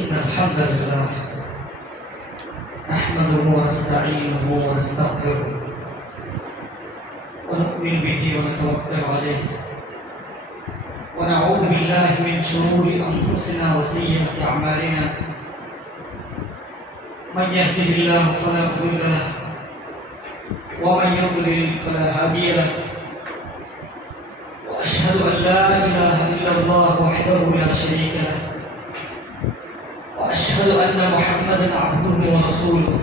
إن الحمد لله نحمده ونستعينه ونستغفره ونؤمن به ونتوكل عليه ونعوذ بالله من شرور أنفسنا وسيئات أعمالنا من يهده الله فلا مضل له ومن يضلل فلا هادي له وأشهد أن لا إله إلا الله وحده لا شريك له وأشهد أن محمدًا عبده ورسوله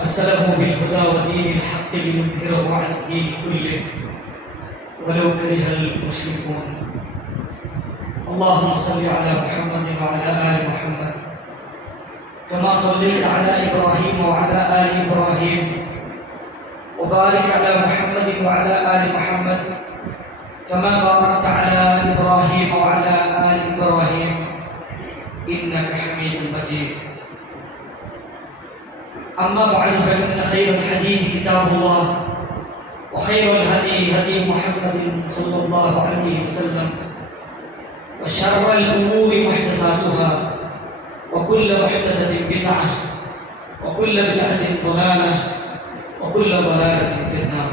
أرسله بالهدى ودين الحق ليظهره على الدين كله ولو كره المشركون. اللهم صل على محمد وعلى آل محمد كما صليت على إبراهيم وعلى آل إبراهيم وبارك على محمد وعلى آل محمد كما باركت على إبراهيم وعلى آل إبراهيم إنك حميد مجيد. أما بعد فإن خير الحديث كتاب الله وخير الهدي هدي محمد صلى الله عليه وسلم وشر الأمور محدثاتها وكل محدثة بدعة وكل بدعة ضلالة وكل ضلالة في النار.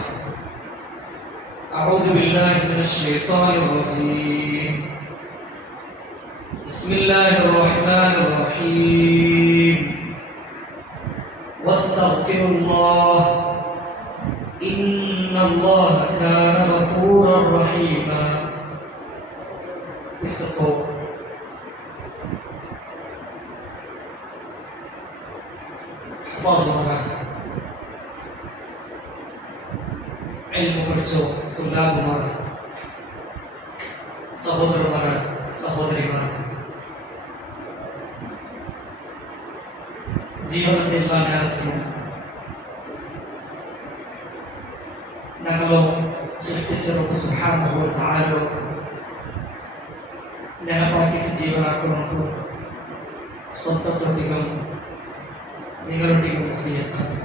أعوذ بالله من الشيطان الرجيم. بسم الله الرحمن الرحيم. واستغفروا الله إن الله كان غفورا رحيما. इसको ഹഫാസുമാരാ ഇൽമു പഠിച്ചോ തുല്ലാബുമാർ സഹോദരന്മാർ സഹോദരിമാർ ജീവിതത്തെ എല്ലാ നേരത്തിലും ഞങ്ങളോ സൃഷ്ടിച്ച റബ്ബ് സുബ്ഹാനഹു വ തആല ನೆನಪಾಕಿಟ್ಟು ಜೀವನ ಹಾಕೊಂಡು ಸ್ವಂತದೊಟ್ಟಿಗೂ ನಿಗಳೊಟ್ಟಿಗೂ ಸಿಗುತ್ತಾರೆ.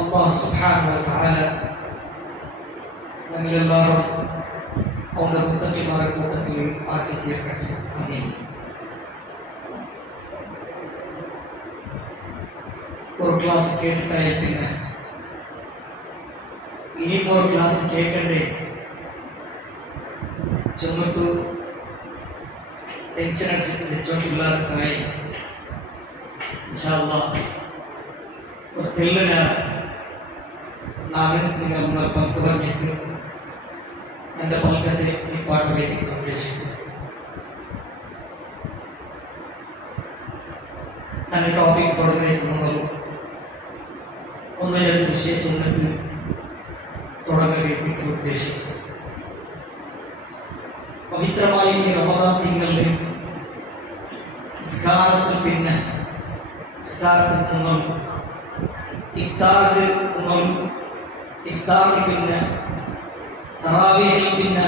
ಅಲ್ಲಾಹ್ ಸುಬ್ಹಾನಹು ವ ತಆಲ ನಮ್ಮೆಲ್ಲರೂ ಅವನ ಮುತ್ತಕಿಮಾರ ಕೂಟದಲ್ಲಿ ಹಾಕಿ ತೀರ್ಕಟ್ಟೆ. ಆಮೀನ್. ഒരു ക്ലാസ് കേട്ടിട്ടായി പിന്നെ ഇനിയും ഒരു ക്ലാസ് കേൾക്കണ്ടേ ചെന്നിട്ടു ടെൻഷൻ അടിച്ചിട്ട് തിരിച്ചോണ്ടില്ലാതായി ഒരു തെല്ലിന ನಾನು ನಿಮ್ಮ ಪಂಕ್ತಿ ಬಂದಿದ್ದು ನನ್ನ ಪಂಕತೆ ಈ ಪಾಠ ವೇದಿಕೆ ಉದ್ದೇಶಿಸಿತು. ನನ್ನ ಟಾಪಿಕ್ ತೊಡಗಬೇಕು ಮೊದಲು ಒಂದು ಎರಡು ವಿಷಯ ചെന്നിട്ട് തുടങ്ങവേദിക്ക് ഉദ്ദേശിച്ചു. പവിത്രമായ ഈ റമദാൻ തിങ്കളിൽ നിസ്കാരത്തിൽ പിന്നെ നിസ്കാരത്തിൽ മുന്നും ഇഫ്താറിൽ മുന്നും ഇഫ്താറിൽ പിന്നെ തറാവീഹിൽ പിന്നെ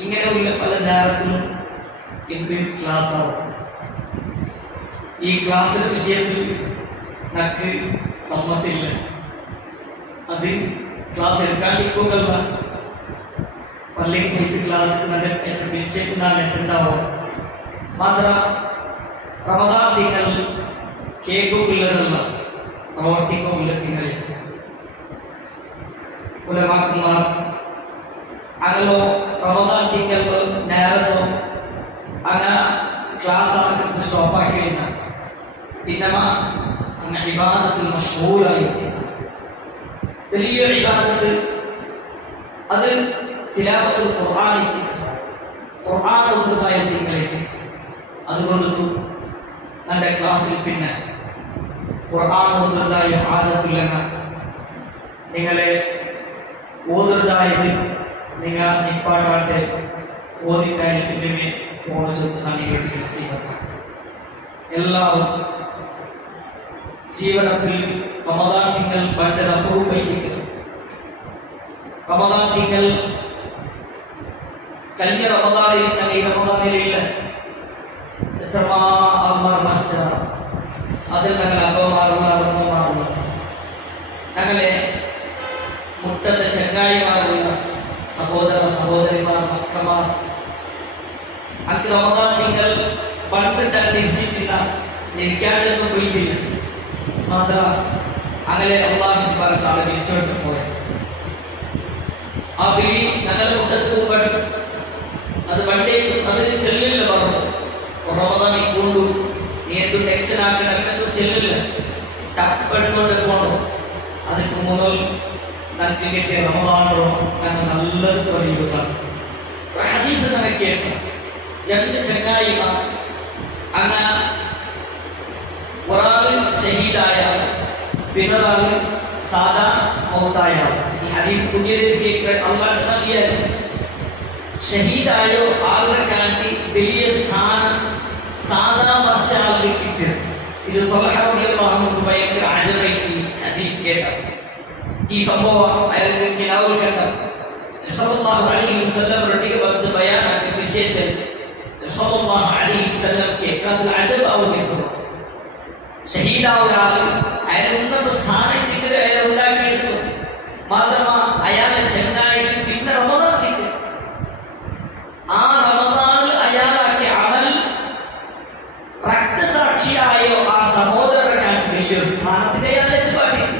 ഇങ്ങനെയുള്ള പല നേരത്തിലും ഇന്ന് ക്ലാസ് ആവും. ഈ ക്ലാസ്സിന്റെ വിഷയത്തിൽ എനിക്ക് സമ്മതില്ല. അത് ക്ലാസ് എടുക്കാണ്ടിരിക്കുകയല്ല, പള്ളിയിൽ പോയിട്ട് ക്ലാസ് നല്ല വിളിച്ചേക്ക് ഞാൻ എട്ടുണ്ടാവും. മാത്ര റമദാൻ തിങ്കൾ കേൾക്കുകയില്ലതല്ല, പ്രവർത്തിക്കുകയില്ല. തിങ്കളിൽ ഉലമാക്കന്മാർ അങ്ങനോ റമദാൻ തിങ്കൾ നേരത്തോ അങ്ങനെ ക്ലാസ് ആക്കുന്നത് സ്റ്റോപ്പാക്കി കഴിഞ്ഞാൽ പിന്നെ അങ്ങനെ ഇബാദത്തിൽ മഷ്ഗൂലായി വലിയ ഇബാദത്ത് അത് തിലാവത്തുൽ ഖുർആനിലേക്ക് ഖുർആൻ ഓതുന്നതായ തിങ്കളേക്ക് അതുകൊണ്ടു എൻ്റെ ക്ലാസ്സിൽ പിന്നെ ഖുർആൻ ഓതുന്നതായ ആദത്തുല്ലെന്ന നിങ്ങളെ ഓതുന്നതായത് നിങ്ങൾ നിപ്പാട്ടാട്ടെ ഓതിട്ടായി പിന്നെ പോണ ചൊത്ത് ഞാൻ ഇവരുടെ നസീഹത്താക്കി. എല്ലാവരും ജീവനത്തിൽ റമദാൻ തിങ്കൾ പണ്ടത് അപൂർവൈക്ക് റമദാൻ തിങ്കൾ കഴിഞ്ഞ റമദാനിൽ ഈ റമദാനിലില്ല എത്രമാ അമ്മമാർ മരിച്ചതാണ്. അതിൽ ഞങ്ങൾ അപ്പമാറുള്ള അമ്മമാറുള്ള ഞങ്ങളെ മുട്ടത്തെ ചങ്ങായിമാരുള്ള സഹോദര സഹോദരിമാർ മക്കമാർ അക്ക് റമദാൻ നിങ്ങൾ പണ്ടിട്ട് തിരിച്ചിട്ടില്ല, എനിക്കാണ്ടൊന്നും പോയിട്ടില്ല. മാത്ര അങ്ങനെ അള്ളാഹു സുബ്ഹാനഹു വ തആല വിളിച്ചോണ്ട് പോയത്. ആ വിളി ഞങ്ങളുടെ മുട്ടത്ത് പോകുമ്പോൾ അത് വണ്ടേ അത് ചെല്ലില്ല പറഞ്ഞു. റമദാൻ കൊണ്ടു നീ എന്തു ടെൻഷൻ ആക്കണ്ട, അങ്ങനൊന്നും ചെല്ലില്ല, ടപ്പെടുത്തോണ്ട് പോണു. അതിക്ക് മുതൽ നമുക്ക് കിട്ടിയ റമദാനോ ഞങ്ങൾ നല്ലത് പോലെ യൂസ് ആക്കും. ഹദീസ് ഞങ്ങൾ കേട്ടു, രണ്ട് ചങ്ങായിമാർ അങ്ങനെ ഒരാള് ഷഹീദായ പിന്നൊരാള് സാധാ മൗത്തായ. ഈ ഹദീസ് പുതിയത് കേൾക്കാൻ അള്ളാഹ് നബിയായിരുന്നു. ഷഹീദായോ ആളുടെ കാട്ടി വലിയ സ്ഥാനം സാധാ മറിച്ച ആളുകൾ കിട്ടിയത്. ഇത് ഭയങ്കര ആചരണയ്ക്ക് ഹദീസ് കേട്ട ഈ സംഭവം അയാൾക്ക് കിനാവുൽ കണ്ട സല്ലല്ലാഹു അലൈഹി വസല്ലം റൊട്ടിക്ക് വന്ന് ബയാനാക്കി നിശ്ചയിച്ചത്. സല്ലല്ലാഹു അലൈഹി വസല്ലം കേൾക്കാത്ത അജബാവുന്നു. ഷഹീദായ ഒരാൾ അയാൾ ഉന്നത സ്ഥാനത്തേക്ക് അയാൾ ഉണ്ടാക്കിയെടുത്തു. മാത്രമാ അയാളെ ചെന്നായി പിന്നെ റമദാൻ കിട്ടി. ആ റമദാനിൽ അയാളാക്കിയ അമൽ രക്തസാക്ഷിയായോ ആ സഹോദരനാണ് വലിയൊരു സ്ഥാനത്തിന് അയാൾ എത്തിപ്പാടിക്കും.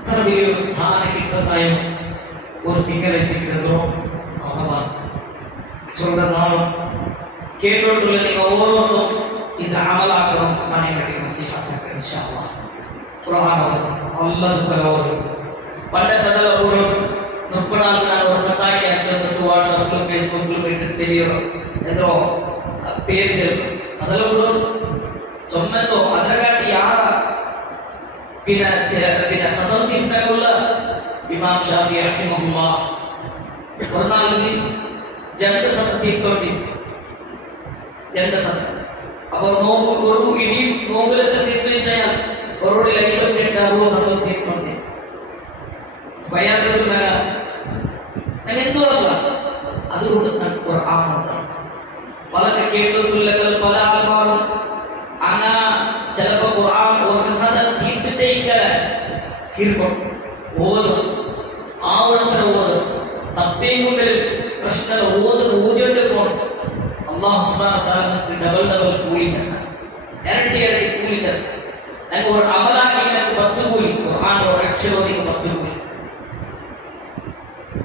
അത്ര വലിയൊരു സ്ഥാനം കിട്ടുന്നതായോ ഒരു തിങ്കളെത്തിക്കുന്നതോ റമദാൻ ചൊല്ലുന്നാളും കേട്ടോണ്ടുള്ള നിങ്ങൾ ഓരോരുത്തരും ഇത് അമലാക്കണം എന്നാണ് ഞങ്ങളുടെ നസീഹത്ത്. ഇൻഷാ അല്ലാഹ് ഖുർആൻ ഓതും, അല്ലാഹു തആല പണ്ടത്തെ കൂടെ മുപ്പതാൾ ನಾನು ಹೊಸದಾಗಿ ಹಚ್ಚೊಂದು ವಾಟ್ಸಪ್ಲು ಫೇಸ್ಬುಕ್ಲು ಬಿಟ್ಟು ಬೆಳೆಯೋರು ಎದ್ರೋ പേര് ചേർക്കും. അതെല്ലാം കൂടെ ചൊമ്മത്തോ അതിനെക്കാട്ടി യാറ പിന്നെ സ്വതന്ത്രമുള്ള ഇമാം ഷാഫി റഹിമഹുല്ലാഹ് ഒരു നാളിൽ രണ്ട് സത്യം തീർത്തോണ്ടി രണ്ട് സത്യം. അപ്പോൾ നോമ്പ് ഒരു ഇടി നോമ്പിലത്തെ തീർത്തു കഴിഞ്ഞാൽ ഒരോട് 58-60 സത്യം തീർത്തോണ്ടി ഭയാനകമായ എന്തുവല്ല അതുകൊണ്ട് ഖുർആൻ ഓതണം. പലക്കെ കേട്ടിട്ടുള്ള പല ആൾക്കാരും അങ്ങനെ ചിലപ്പോൾ ഖുർആൻ ഓർക്കസാദ തീർത്തിട്ടേ തീർക്കും ഓതും ആവണത്ര ഓതും തപ്പേയും വരും പ്രശ്നം ഓതിയോണ്ട് പോകണം. അല്ലാഹു സുബ്ഹാനഹു വ തആല ഡബിൾ കൂലി തരണം, ഇരട്ടി കൂലി തരണം. ഞങ്ങൾ ഒരു അമലാക്കി ഞങ്ങൾക്ക് 10 കൂലി, ഖുർആൻ ഒരു അക്ഷരത്തിന് 10 കൂലി.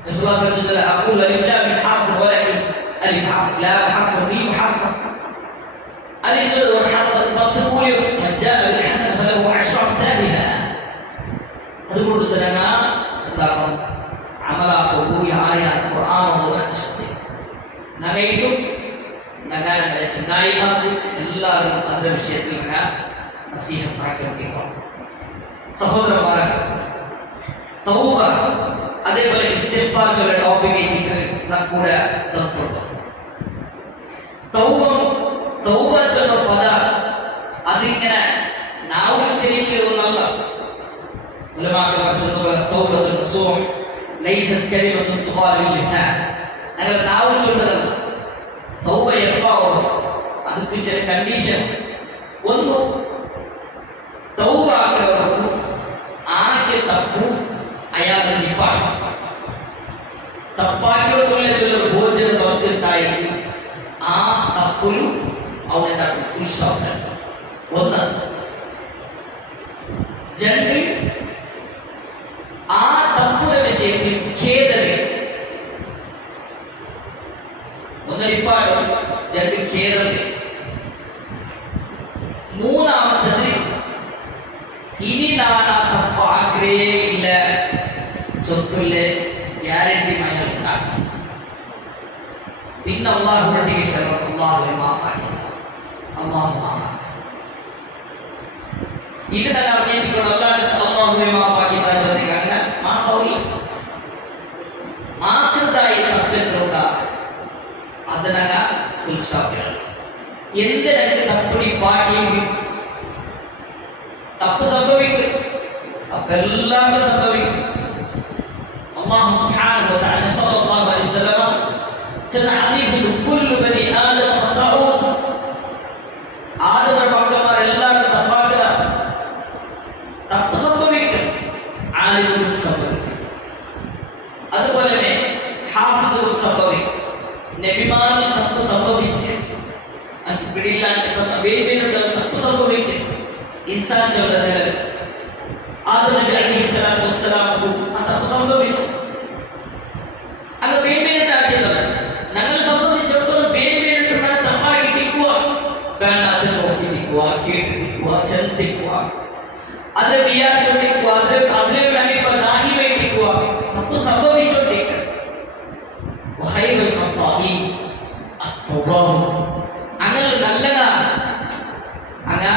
رسول الله صلى الله عليه وسلم أقول ألف لام حرف ولكن ألف حرف لام حرف ميم حرف ألف والحرف المكتوب من جاء بالحسنة فله 10 أمثالها. تقول لنا എന്താകും അമലാക്കോ കൂടി ആരെയാ ഖുർആൻ ഓതുവാൻ ശ്രദ്ധിക്കും. നഗയിലും നഗാനങ്ങളെ ചെന്നായിമാർക്ക് എല്ലാവരും അതിന്റെ വിഷയത്തിൽ നസീഹത്താക്കി നോക്കിക്കോണം. സഹോദരന്മാരെ, തൗബ അതേപോലെ ഇസ്തിഗ്ഫാർ ചൊല്ല ടോപ്പിക് കൂടെ തത്വം. തൗബ ചൊല്ല പദ അതിങ്ങനെ നാവ് ഉച്ചരിക്കുന്നതല്ല. ഉലമാക്കൾ പറയുന്നത് തൗബത്തുൻ നസൂഹ് ലൈസത് കലിമത്തുൻ തുഖാലു ബിൽ ലിസാൻ. അങ്ങനെ നാവ് ചൊല്ലതല്ല. തൗബ എപ്പാവും ಅದಕ್ಕೆ ചില കണ്ടീഷൻ. ഒന്ന്, തൗബ ആഗ്രഹം ആദ്യ തപ്പു അയാളുടെ നിപ്പാണ് തപ്പാക്കിയുള്ള ചില ബോധ്യം ബന്ധത്തായിരിക്കും. ആ തപ്പുലു അവിടെ ഫുൾ സ്റ്റോപ്പ്. ഒന്ന്. രണ്ട്, ആ തപ്പുര വിഷയത്തിൽ ഖേദവേ. ഒന്ന് നിപ്പാട്, രണ്ട് ഖേദവേ. മൂന്നാമത്തത് ഇനി ഞാൻ ആ തപ്പ് ആഗ്രഹില്ല, സ്വത്തുല്ലെ ഗ്യാരണ്ടി മയൽക്കുണ്ടാക്കും. പിന്നെ അള്ളാഹുവിന്റെ ചെലവ് അള്ളാഹുവെ മാഫാക്കി, അള്ളാഹു മാഫാക്കി. ഇത് തന്നെ അറിഞ്ഞിട്ടുണ്ട്. അല്ലാണ്ട് അള്ളാഹുവെ മാഫാക്കി ചോദിക്കുക അങ്ങനെ മാഫാവില്ല. ആകൃതായി തപ്പിലുള്ള അതിനക ഫുൾ സ്റ്റോപ്പിലാണ്. എന്തിനൊക്കെ തപ്പടി പാടിയെങ്കിൽ തപ്പ് സംഭവിക്കും, തപ്പെല്ലാവരും സംഭവിക്കും. അല്ലാഹു സുബ്ഹാനഹു വ തആല സല്ലല്ലാഹു അലൈഹി വസല്ലം ചില ഹദീസിൽ കുല്ലു ബനി ആദം ഖതഊൻ, ആദം മക്കളമാർ എല്ലാവരും തപ്പാക്കുക, തപ്പ് സംഭവിക്കും, ആലിമും സംഭവിക്കും, അതുപോലെ തന്നെ ഹാഫിദും സംഭവിക്കും, നബി ബേബിമാരിൽ തപ്പ് സംഭവിച്ച് പിടിയിലാണ്ട് ബേബിയിലുള്ള തപ്പ് സംഭവിക്കും ഇൻസാൻ ചൊല്ലുന്നത് ആദം നബി അലൈഹിസ്സലാത്തു വസ്സലാമു ആ തപ്പ് സംഭവിച്ചു. അത് ബേബിയിലുണ്ടാക്കിയതാണ്. ഞങ്ങൾ സംബന്ധിച്ചിടത്തോളം ബേബിയിലുണ്ടാ തപ്പാക്കി തിക്കുക വേണ്ട, അത് നോക്കി തിക്കുക, കേട്ട് തിക്കുക, ചെന്തിക്കുക, അത് വിചാരിച്ചോണ്ടിരിക്കുക, അതിലൂടെ നാഹി വേണ്ടിക്കുക. തപ്പ് സംഭവിച്ചോണ്ടിരിക്കുക. അങ്ങനെ നല്ലതാണ്. അങ്ങനെ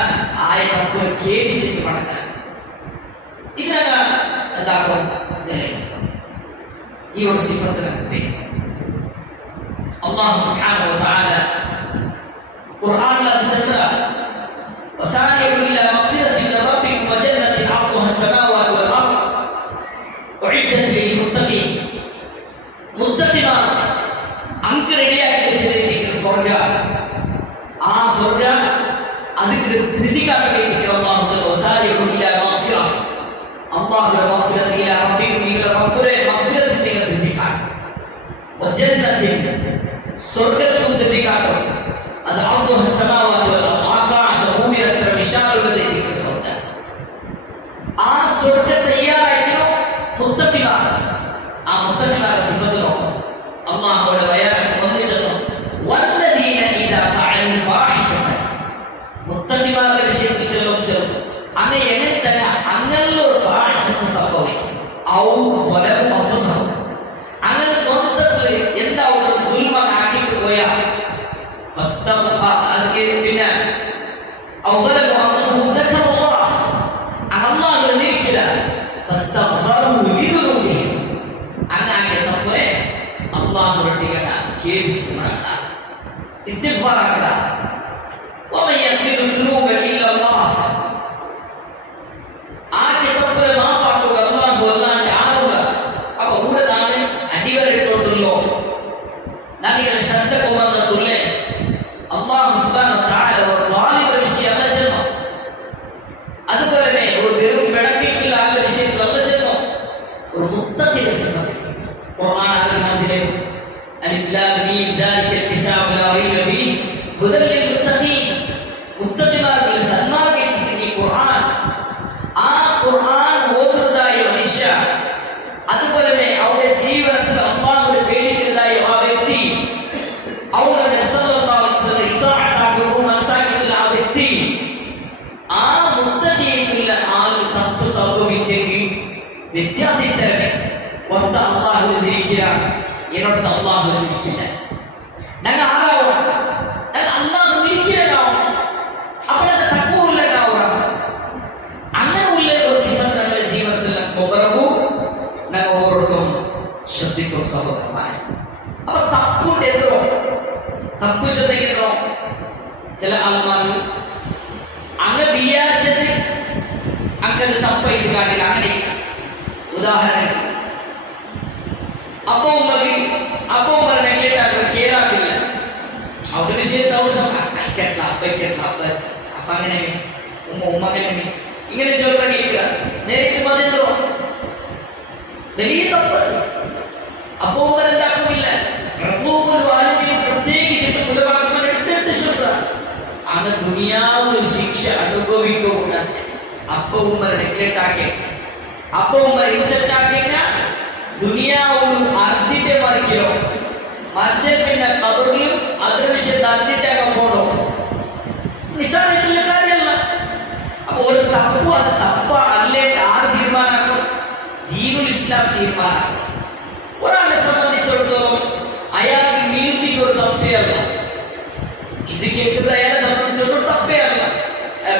ആയ തപ്പ് ഖേദിച്ചിട്ട് മടങ്ങാൻ ഇതിനാണ് എന്താക്കും നിലനിർത്തുന്നത്. ഈ ഒരു സിഫത്തിന് അല്ലാഹു സുബ്ഹാനഹു വ തആല ഖുർആനിൽ അതിചന്ദ്ര വസാരിഉ ഇലാ മഗ്ഫിറത്തിൻ മിൻ റബ്ബിക്കും വജന്നത്തിൻ അർദുഹാ അസ്സമാവാതു വൽ അർദ് ഉഇദ്ദത് ലിൽ മുത്തഖീൻ. മുത്തഖിമാർ അങ്ങ് റെഡിയാക്കി വെച്ചിരിക്കുന്ന സ്വർഗ്ഗ, ആ സ്വർഗ്ഗ അതിന്റെ ധൃതികാട്ടിലേക്ക് അല്ലാഹു തആല വസാരിഉ ഇലാ മഗ്ഫിറ, അല്ലാഹുവിന്റെ മഗ്ഫിറത്ത് ഇലാ റബ്ബിക്കും, നിങ്ങളുടെ റബ്ബുരെ മഗ്ഫിറത്ത് നിങ്ങൾ ധൃതികാട്ടും. വജന്നത്തിൻ സ്വർഗ്ഗത്തും ധൃതികാട്ടും. അത് അർദുഹാ അസ്സമാവാതു വൽ അർദ്, ആകാശ ഭൂമിയത്ര വിശാലതയിലേക്ക് സ്വർഗ്ഗ. ആ സ്വർഗ്ഗ തയ്യാറായിരുന്നു മുത്തഖിമാർ. ആ മുത്തഖിമാരുടെ സിഫത്ത് നോക്കണം. അല്ലാഹുവിന്റെ ബയാൻ ഒന്നിച്ചെന്നു വല്ലദീന ഇദാ ഫഅലു ഫാഹിശതൻ. മുത്തഖിമാരുടെ വിഷയത്തിൽ ചെറുച്ചു അങ്ങനെ എങ്ങനെ തന്നെ അങ്ങനെയുള്ള ഒരു ഫാഹിശത്ത് സംഭവിച്ചു. ഔ വലഹു അൻഫുസഹും, അങ്ങനെ സ്വന്തത്തിൽ എന്താ ഒരു സുൽമൻ ആക്കിയിട്ട് പോയാൽ പിന്നെ ഔ വലഹു അൻഫുസഹും ദക്കറുല്ലാഹ്, അല്ലാഹു നിൽക്കില്ല ഫസ്തഗ്ഫറു ലിദുനൂബിഹിം, അങ്ങനെ തപ്പുരെ അല്ലാഹുവിന്റെ ഖേദിച്ചു മടങ്ങാൻ ഇസ്തിഗ്ഫാർ ആക്കുക. വമൻ യഗ്ഫിറു ദുനൂബ ഇല്ല അല്ലാഹ്, ആ തപ്പുരെ മാപ്പാക്കുക അല്ലാഹു അല്ലാണ്ട് ആരുമില്ല. അപ്പൊ കൂടെതാണ് അടിവരട്ടുണ്ടല്ലോ നദികൾ ശ്രദ്ധ കൊണ്ടുവന്നിട്ടുള്ളേ. അല്ലാഹു സുബ്ഹാനഹു വ തആല ഒരു സാലിഹ് വിഷയം അല്ല ചെന്നു. അതുപോലെ തന്നെ ഒരു വെറും വിളക്കിൽ ആളുടെ വിഷയത്തിൽ അല്ല ചെന്നു. ഒരു മുത്തഖിന്റെ സിഫത്ത് ഖുർആൻ ആദിനാസിലെ അലിഫ് ലാം മീം ദാലികൽ കിതാബു ലാ റൈബ ഫീഹി ഹുദൽ ലിൽ മുത്തഖീൻ. മുത്തഖിമാരുടെ സന്മാർഗ്ഗത്തിന് ഈ ഖുർആൻ, ആ ഖുർആൻ ഓതുന്നതായ മനുഷ്യ, അതുപോലെ തന്നെ അവരുടെ ജീവിതത്തിൽ അല്ലാഹുവിനെ പേടിക്കുന്നതായ ആ വ്യക്തി, അവരുടെ നബി സല്ലല്ലാഹു അലൈഹി വസല്ലം ഇതാഅത്താകും മനസാക്കിയിട്ടുള്ള ആ വ്യക്തി, ആ മുത്തഖിയായിട്ടുള്ള ആൾക്ക് തപ്പ് സംഭവിച്ചെങ്കിൽ വ്യത്യാസം തരട്ടെ. ഒത്ത അള്ളാഹുവിനെ ഇരിക്കുകയാണ്, എന്നോടത്ത് അള്ളാഹുവിനെ ഇരിക്കില്ല. ഞങ്ങൾ ആരാവും? ഞങ്ങൾ അള്ളാഹു ഇരിക്കുകയാവും. അപ്പോഴത്തെ തക്കുവില്ലാവണം. അങ്ങനെ ഉള്ള ഒരു സിഫത്ത് ഞങ്ങളുടെ ജീവിതത്തിൽ കൊബറവു ഞങ്ങൾ ഓരോരുത്തരും ശ്രദ്ധിക്കും സഹോദരന്മാരെ. അപ്പൊ തപ്പുണ്ട് എന്തോ തപ്പ് ശ്രദ്ധിക്കുന്നോ ചില ആൾമാർ അങ്ങനെ വിചാരിച്ചത് അങ്ങനെ തപ്പ ഇത് കാട്ടില്ല. അങ്ങനെ ഉദാഹരണം അപ്പോ കേറാക്കില്ല അവിടെ വിഷയത്തെ അപ്പ അങ്ങനെ ഉമ്മ അങ്ങനെ ഇങ്ങനെ ചൊല്ലാൻ നേരെ മതെന്തോ വലിയ തപ്പത്ത്. അപ്പോ എന്താക്കുന്നില്ല പ്രത്യേകിച്ചിട്ട് കുലപാതകന്മാർ എടുത്തെടുത്ത് ശ്രദ്ധ അങ്ങനെ ദുനിയാവ് ശിക്ഷ അനുഭവിക്കുക. അപ്പ ഉമ്മ നെഗ്ലക്ട് ആക്കി, അപ്പ ഉമ്മ ഇൻസെപ്റ്റ് ആക്കിയ ദുനിയാവ് അർദ്ധിന്റെ മറിക്കലോ മറിച്ച പിന്നെ കബറിലും അതിന് വിഷയത്തെ അർദ്ധിട്ടേക്കാൻ പോണോ നിസ്സാരമായിട്ടുള്ള കാര്യമല്ല. അപ്പൊ ഒരു തപ്പ് അത് തപ്പ അല്ലേ ആര് തീരുമാനാക്കും? ദീനുൽ ഇസ്ലാം തീരുമാനാക്കും. ഒരാളെ സംബന്ധിച്ചിടത്തോളം അയാൾക്ക് മ്യൂസിക് ഒരു തപ്പയല്ല. മ്യൂസിക് കേൾക്കുന്നത് അയാളെ സംബന്ധിച്ചിടത്തോളം തപ്പയല്ല.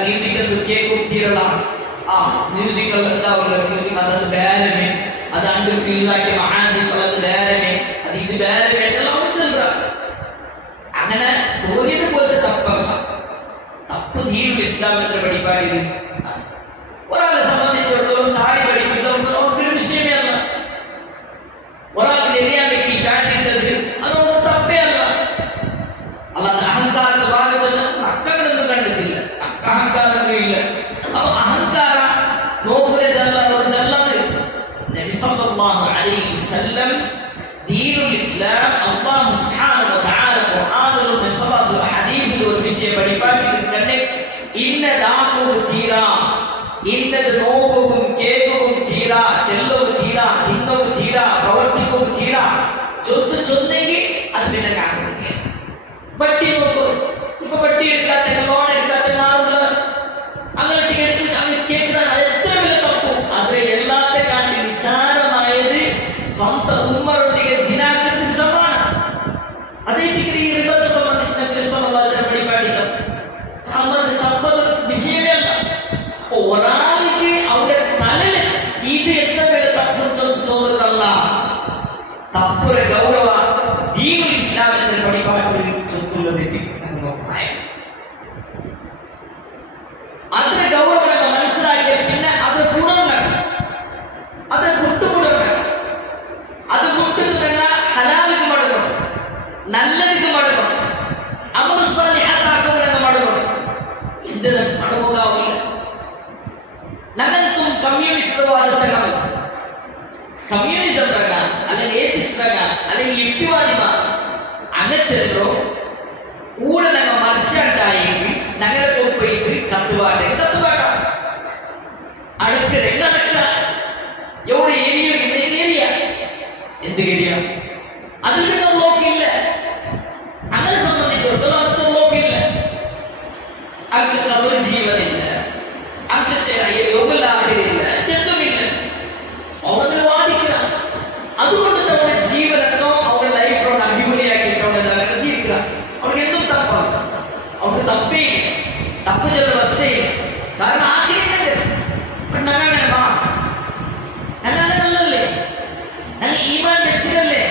മ്യൂസിക് കേൾക്കും തീരളാണ്. ആ മ്യൂസിക് എന്താവുമല്ലോ, മ്യൂസിക് അതത് വേറെ അതാണ്ട് ഫീസാക്കി മഹാസിക്കുള്ളത് വേറെ അത് ഇത് വേറെ എല്ലാം ചെല്ല. അങ്ങനെ തോന്നിയത് പോലത്തെ തപ്പല്ല. തപ്പ് ദീനുൽ ഇസ്ലാമിന്റെ പരിപാടി. ഒരാളെ സംബന്ധിച്ചിടത്തോളം താടി പഠിക്കുന്നത് അവർക്കൊരു വിഷയമേ അല്ല. ഒരാൾക്ക് നെറിയാണെങ്കിൽ പാൻറ് ഇട്ടത് അതൊന്നും തപ്പേ അല്ല. അല്ലാതെ അഹങ്കാരത്തെ ഭാഗത്ത് അക്കങ്ങളൊന്നും കണ്ടിട്ടില്ല, അഹങ്കാരമൊന്നും ഇല്ല. അപ്പൊ അഹങ്കാര നോക്കുന്നതല്ല ഒരു നല്ലത്. സല്ലല്ലാഹു അലൈഹി വസല്ലം ദീനുൽ ഇസ്ലാം അല്ലാഹു സുബ്ഹാനഹു വ തആല പഠിപ്പാക്കിയിട്ടുണ്ട്. ഇന്ന ദാഹവും തീരാ, ഇന്നത് നോക്കവും കേൾക്കവും തീരാ, ചെല്ലവും തീരാ, തിന്നവും തീരാ, പ്രവർത്തിക്കവും തീരാ. ചൊത്ത് ചൊന്നെങ്കിൽ അത് പിന്നെ കാണുന്നില്ല. വട്ടി നോക്കും, ഇപ്പൊ വട്ടി എടുക്കാത്ത ലോൺ എടുക്കാത്ത ആളുള്ള അങ്ങനെ എടുക്കുക, അങ്ങനെ കേൾക്കുന്ന എത്ര വില തപ്പും. അത് എല്ലാത്തെക്കാണ്ടി നിസ്സാരമായത് സ്വന്തം ഉമ്മറൊട്ടിಗೆ സിനാക്കത്തിന് സമാനം. അതേ ഡിഗ്രി റിബത്തെ സംബന്ധിച്ച് പഠിപ്പാടിക്കാം. അമ്മക്ക് തപ്പതൊരു വിഷയമേ അല്ല. ഒരാൾക്ക് അവിടെ തലയിൽ ഇത് എത്ര വില തപ്പും തോന്നുന്നതല്ല. തപ്പുര ഗൗരവ ദീനുൽ ഇസ്ലാം എന്ന പഠിപ്പാട്ടിൽ ചൊത്തുള്ളത് അതിന് ഗൗരവം മനസ്സിലാക്കിയ പിന്നെ അത് ഗുണമുണ്ടാകും, അത് വിട്ടുകൂടുണ്ടാകും. അത് വിട്ടു തുടങ്ങാൻ ഹലാലിന് മടങ്ങണം, നല്ലതിന് മടങ്ങണം, അമൃതാക്കുമെന്ന് മടങ്ങണം. എന്തിന് മടങ്ങുകയില്ല? നനന്തും കമ്മ്യൂണിസ്റ്റ് വാദത്തിനാണ്. കമ്മ്യൂണിസം പ്രകാരം അല്ലെങ്കിൽ ഏത്തിസ്റ്റ് പ്രകാരം അല്ലെങ്കിൽ യുക്തിവാദിമാർ അകച്ചെല്ലോ ഊടെ ഞങ്ങൾ മറിച്ചാട്ടായെങ്കിൽ നഗരത്തിൽ പോയിട്ട് കത്തുപാട്ടെ കത്തുപാട്ട അടുക്കര നടക്ക എവിടെ ഏരിയ ഏരിയ എന്ത് ഏരിയ അതിൽ പിന്നെ നോക്കില്ല. അങ്ങനെ സംബന്ധിച്ചിടത്തോളം അടുത്ത് നോക്കില്ല. അങ്ങ് കബർ ജീവനില്ല, അങ്ങത്തെ യോഗലാഹിരില്ല, എന്തുമില്ല. അവിടെ വാദിക്കണം. അതുകൊണ്ട് നമ്മുടെ ജീവനൊക്കെ അവിടെ ലൈഫോട് അടിപൊളിയാക്കിയിട്ട് അവിടെ തീർക്കുക. അവർക്ക് എന്തും തപ്പാണ്, അവർക്ക് തപ്പേ തപ്പ് ചെറിയ അവസ്ഥയില്ല. കാരണം ആഗ്രഹിക്കുന്നത് ഞങ്ങളങ്ങനെ ഞങ്ങളല്ലേ, ഞങ്ങൾ ഈമാൻ വെച്ചിട്ടല്ലേ,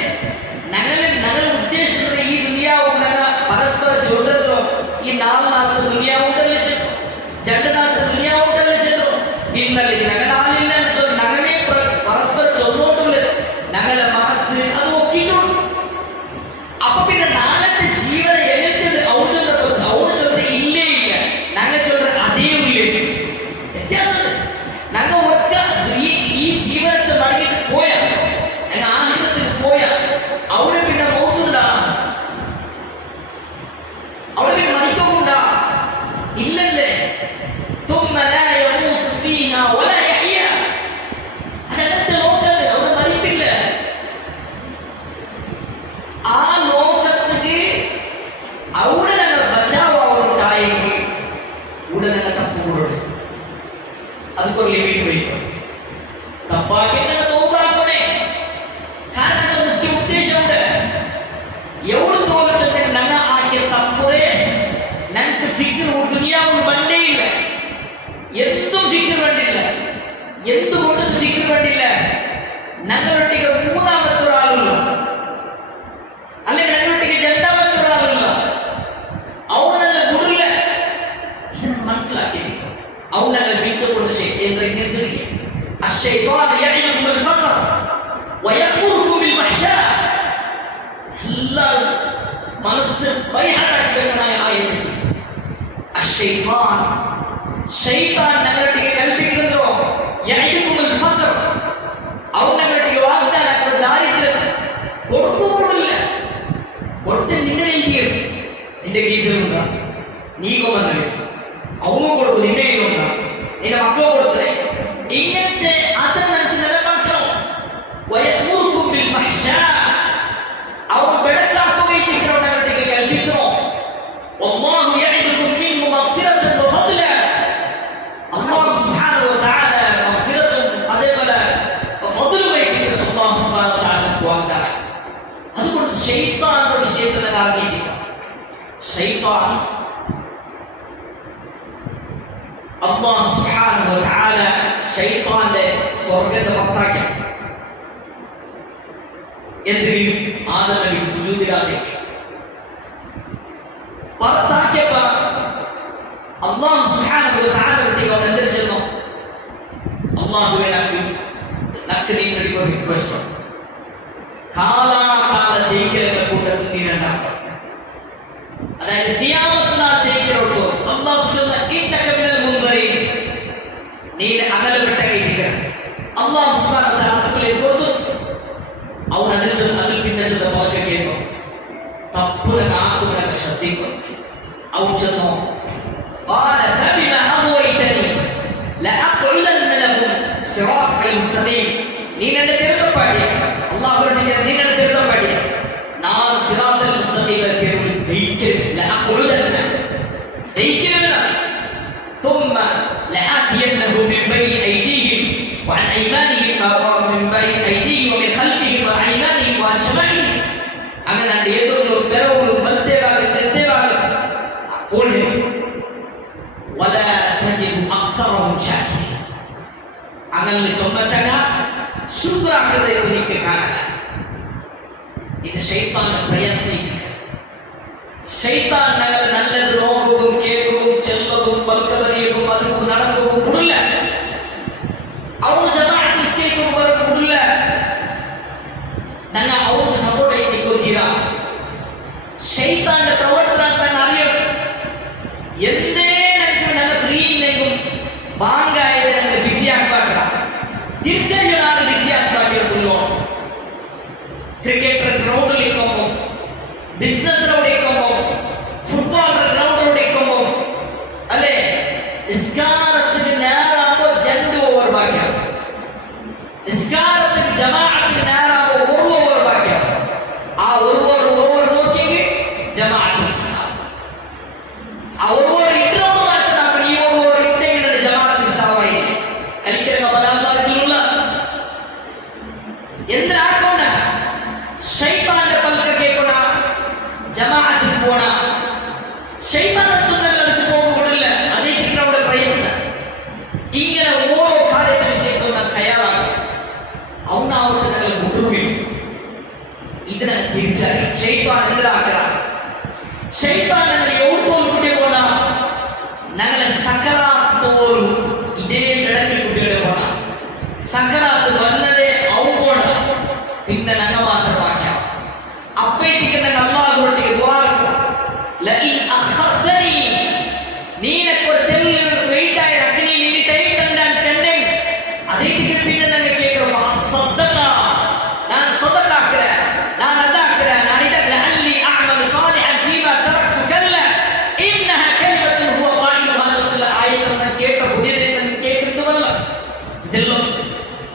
ഞങ്ങൾ ഉദ്ദേശിക്കുന്നത് ഈ ദുനിയാവും ഞങ്ങൾ പരസ്പര ചൊല്ലതോ ഈ നാളിനകത്ത് ദുനിയാവുണ്ടല്ലേ ചെന്നു, രണ്ടിനകത്ത് ദുനിയാവുണ്ടല്ലേ ചെന്നു. ഇന്നലെ ഞങ്ങളാലില്ല ഞങ്ങളെ പരസ്പര ചൊന്നോട്ടുള്ള ഞങ്ങളെ മനസ്സ് അത് ഒക്കിട്ടുണ്ട്. അപ്പൊ പിന്നെ നാളത്തെ ജീവന എന്നിട്ട് അവിടെ ചൊല്ലുന്നത് ഇല്ലേ ഇല്ല, ഞങ്ങൾ ചൊല്ലുന്നത് അതേ ഇല്ലേ, വ്യത്യാസമുണ്ട്. ഞങ്ങൾ ഒറ്റ ഈ ജീവനത്തെ മടങ്ങിട്ട് പോയാ, ഞങ്ങൾ ആഹിരത്തിൽ പോയാ അവിടെ പിന്നെ മൗത്തുണ്ടാ, അവിടെ പിന്നെ മണിക്കുണ്ടാ ഇല്ലല്ലേ. അതകത്തെ ലോകത്ത് അവിടെ മരിപ്പില്ല. ആ ലോകത്തിന് അവിടെ ഞങ്ങൾ ബച്ചാവുണ്ടായെങ്കിൽ ഇവിടെ ഞങ്ങൾ തപ്പുകൂടെ അതൊക്കെ ലിമിറ്റ് വയ്ക്കണം. തപ്പാക്കി ഞങ്ങൾ തോന്നാക്കണേ. കാരണം മുഖ്യ ഉദ്ദേശമുണ്ട്. എവിടെ തോന്നിച്ചെങ്കിൽ ഞങ്ങൾ ആക്കിയ തപ്പുറേ ഞങ്ങൾക്ക് ഫിഗർ ദുനിയാവും വണ്ടേയില്ല, എന്തും ഫിഗർ വേണ്ടില്ല. എന്തുകൊണ്ട് ഫിഗർ വേണ്ടില്ല? ഞങ്ങളൊട്ടിಗೆ മൂന്നാമത്തെ ഒരാളില്ല, അല്ലെങ്കിൽ ഞങ്ങളൊട്ടിಗೆ രണ്ടാമത്തെ ഒരാളില്ല. അവനല്ല ഗുരുല്ല. ഇതിനെ മനസ്സിലാക്കിയത് അവനല്ല വിളിച്ചുകൊണ്ട് الشيطان يعدكم الفقر ويأمركم بالفحشاء. എല്ലാവരും മനസ്സ് വൈഹാട്ടാക്കിയ ആയത്തിൽ ഷൈത്താൻ ഞങ്ങളുടെ കൽപ്പിക്കുന്നതോ യഅ്ദുകുമുൽ ഫഖർ, അവൻ ഞങ്ങളുടെ വാഗ്ദാനം ദാരിദ്ര്യം കൊടുക്കുന്നില്ല. കൊടുത്ത് നിന്റെ കയ്യിൽ നിന്റെ ഗീസറുണ്ടാ, നീ കൊന്നല്ലേ അവനും കൊടുക്കും, നിന്റെ കയ്യിലുണ്ടാ, നിന്റെ മക്കളോ കൊടുത്തേ. ഇങ്ങനത്തെ അതിനകത്ത് നിലനിർത്തണം. വയഅ്മുറുകും ബിൽ ഫഹ്ശാ, അവൻ വെടക്കാക്കുകയും ഞങ്ങളുടെ കൽപ്പിക്കണോ. വല്ലാഹു യഅ്ദുകും മിൻഹു മഗ്ഫിറതൻ വഫദ്ല, അല്ലാഹു സുബ്ഹാനഹു വ തആല മഗ്ഫിറത്തും അതേപോലെ ഫദ്ലും വയ്ക്കുന്നത് അല്ലാഹു സുബ്ഹാനഹു വ തആല വാഗ്ദാനം. അതുകൊണ്ട് ശൈത്താന്റെ വിഷയത്തിൽ അറിഞ്ഞിരിക്കണം. ശൈത്താൻ അല്ലാഹു സുബ്ഹാനഹു വ തആല ശൈത്താന്റെ സ്വർഗ്ഗത്തെ പുറത്താക്കി. എന്തിനും ആദം നബി സുജൂദിലാക്കി പുറത്താക്കിയപ്പോ അല്ലാഹു സുബ്ഹാനഹു വ തആല അവൻ എന്തരിച്ചെന്നു, അല്ലാഹുവേ നക്ക് നീ ഒരു റിക്വസ്റ്റ് ഉണ്ട്, കാലാകാല ജയിക്കലിന്റെ കൂട്ടത്തിൽ നീ ഉണ്ടാക്കണം. അതായത് ഖിയാമത്ത് നാൾ ജയിക്കലോട്ടോ അല്ലാഹു ചൊന്ന ഇന്നക മിനൽ മുൻദരീൻ, നീ അകലപ്പെട്ട കൈക്കുക. അല്ലാഹു സുബ്ഹാനഹു വ തആല അതുപോലെ കൊടുത്തു. അവൻ അതിൽ പിന്നെ ചില വാക്ക് കേൾക്കും, തപ്പുടെ നാക്കുകളൊക്കെ ശ്രദ്ധിക്കും. ಅವ್ರು ಚೆನ್ನೋ قال فبما أغويتني لأقعدن لهم صراطك المستقيم ನೀನನ್ನ ತಿರುಗಬೇಡಿ ಅಲ್ಲಾಹ್ ಹೊರಟಿಗೆ ನೀನನ್ನ ತಿರುಗಬೇಡಿ ನಾನು ಸಿರಾತಲ್ ಮುಸ್ತಕೀಮ ತಿರುಗಿ ದೈಕೆ لأقعدن ದೈಕೆನ ثم لآتينهم من بين أيديهم وعن أيمانهم ومن بين أيديهم ومن خلفهم وعن أيمانهم وعن شمائلهم അങ്ങനെ ನನ್ನ ಎದುರು ಬೆರವು ಮಧ್ಯೆ ಭಾಗ قولهم ولا تجد أكثرهم شاكرين അങ്ങനെ ചൊന്നട്ടക ശുക്രാക്കതെ എനിക്ക് കാണല ഇത് ശൈത്താന്റെ പ്രയത്നിക്കുക ശൈത്താൻ ഞങ്ങൾ നല്ലത് നോക്കുകയും കേൾക്കുകയും ചെല്ലുകയും പൽക്കവരെയും അതും നടക്കുകയും കൂടില്ല അവന് ജമാഅത്ത് നിശ്ചയിക്കുകയും അവർക്ക് കൂടില്ല ഞങ്ങൾ അവർക്ക് സപ്പോർട്ട് ചെയ്തിരിക്കുക ശൈത്താന്റെ പ്രവർത്തനം അറിയണം എന്തേ ഞങ്ങൾ ഫ്രീ ഇല്ലെങ്കിലും ബാങ്കായത് ഞങ്ങൾ ബിസി ആക്കാട്ട തിരിച്ചറിയാറ് ബിസി ആക്കാട്ടിയുള്ളൂ ക്രിക്കറ്റർ ഗ്രൗണ്ടിലേക്ക് പോകുമ്പോൾ ബിസിനസ്സിലൂടെയൊക്കെ പോകുമ്പോൾ ഫുട്ബോളർ ഗ്രൗണ്ടിലൂടെയൊക്കെ പോകുമ്പോൾ അല്ലേ നിസ്കാരത്തിന് നേരാകുമ്പോൾ 2 ഓവർ ബാക്കിയാവും നിസ്കാരത്തിന് ജമാഅത്തിന് നേരാകുമ്പോൾ 1 ഓവർ ബാക്കിയാവും ആ 1 ഓവർ നോക്കിയെങ്കിൽ ജമാഅത്ത് മിസ്സാവും ആ 1 ഓവർ ഇട്ടൊന്നും മാറ്റാൻ ഈ 1 ഓവർ ഇട്ടെങ്കിലാണ് ജമാഅത്ത് മിസ്സാവായി കളിക്കുന്ന പരാമർശത്തിലുള്ള എന്തിനാക്കൊണ്ട ശൈത്താന്റെ പൽക്ക കേൾക്കണ ജമാഅത്തിൽ പോണ ശൈത്താനത്തുന്നല്ല ಅದಕ್ಕೆ ಹೋಗಬಿಡಲ್ಲ ಅದಕ್ಕೆ ಅವರ ಪ್ರಯತ್ನ ഇങ്ങനെ ഓരോ കാര്യത്തെ വിഷയക്കുന്ന തയ്യാറാണ് അവന അവർക്ക് ഞങ്ങൾ മുട്ടുവിൽ ഇതിനെ തിരിച്ചറി ശൈത്താൻ എന്തിനാക്കണം ശൈത്താൻ ഞങ്ങൾ എവിടത്തോളം കുട്ടിയെ പോണ ഞങ്ങളെ സകരാത്തോറും ഇതേ ഇടത്തിൽ കുട്ടികളെ പോണ സകരാത്ത് വന്നതേ അവൻ പോണ പിന്നെ ഞങ്ങൾ മാത്രമാക്കാം അപ്പേക്ക് ഞങ്ങൾ അല്ലാഹുവിനോട് ദുആ ലഇൻ അഖർതനി നീനക്ക് വെയിറ്റ് ആയി റക്കനി നീ ടൈം കണ്ടേ അതേ പിന്നെ ഞങ്ങൾ കേൾക്കുക അസ്സദഖ ഞാൻ സദഖാക്കറ ഞാൻ അദാക്കറ ഞാൻ ഇദ ലഅല്ലി അഅമൽ സാലിഹൻ ഫീമാ തറക്തു കല്ല ഇന്നഹ കലിമത്തുൻ ഹുവ ഖായിലുഹാ തത്തുൽ ആയത്ത് കേട്ട പുതിയതെന്ന് കേൾക്കുന്നുവല്ല ഇതെല്ലാം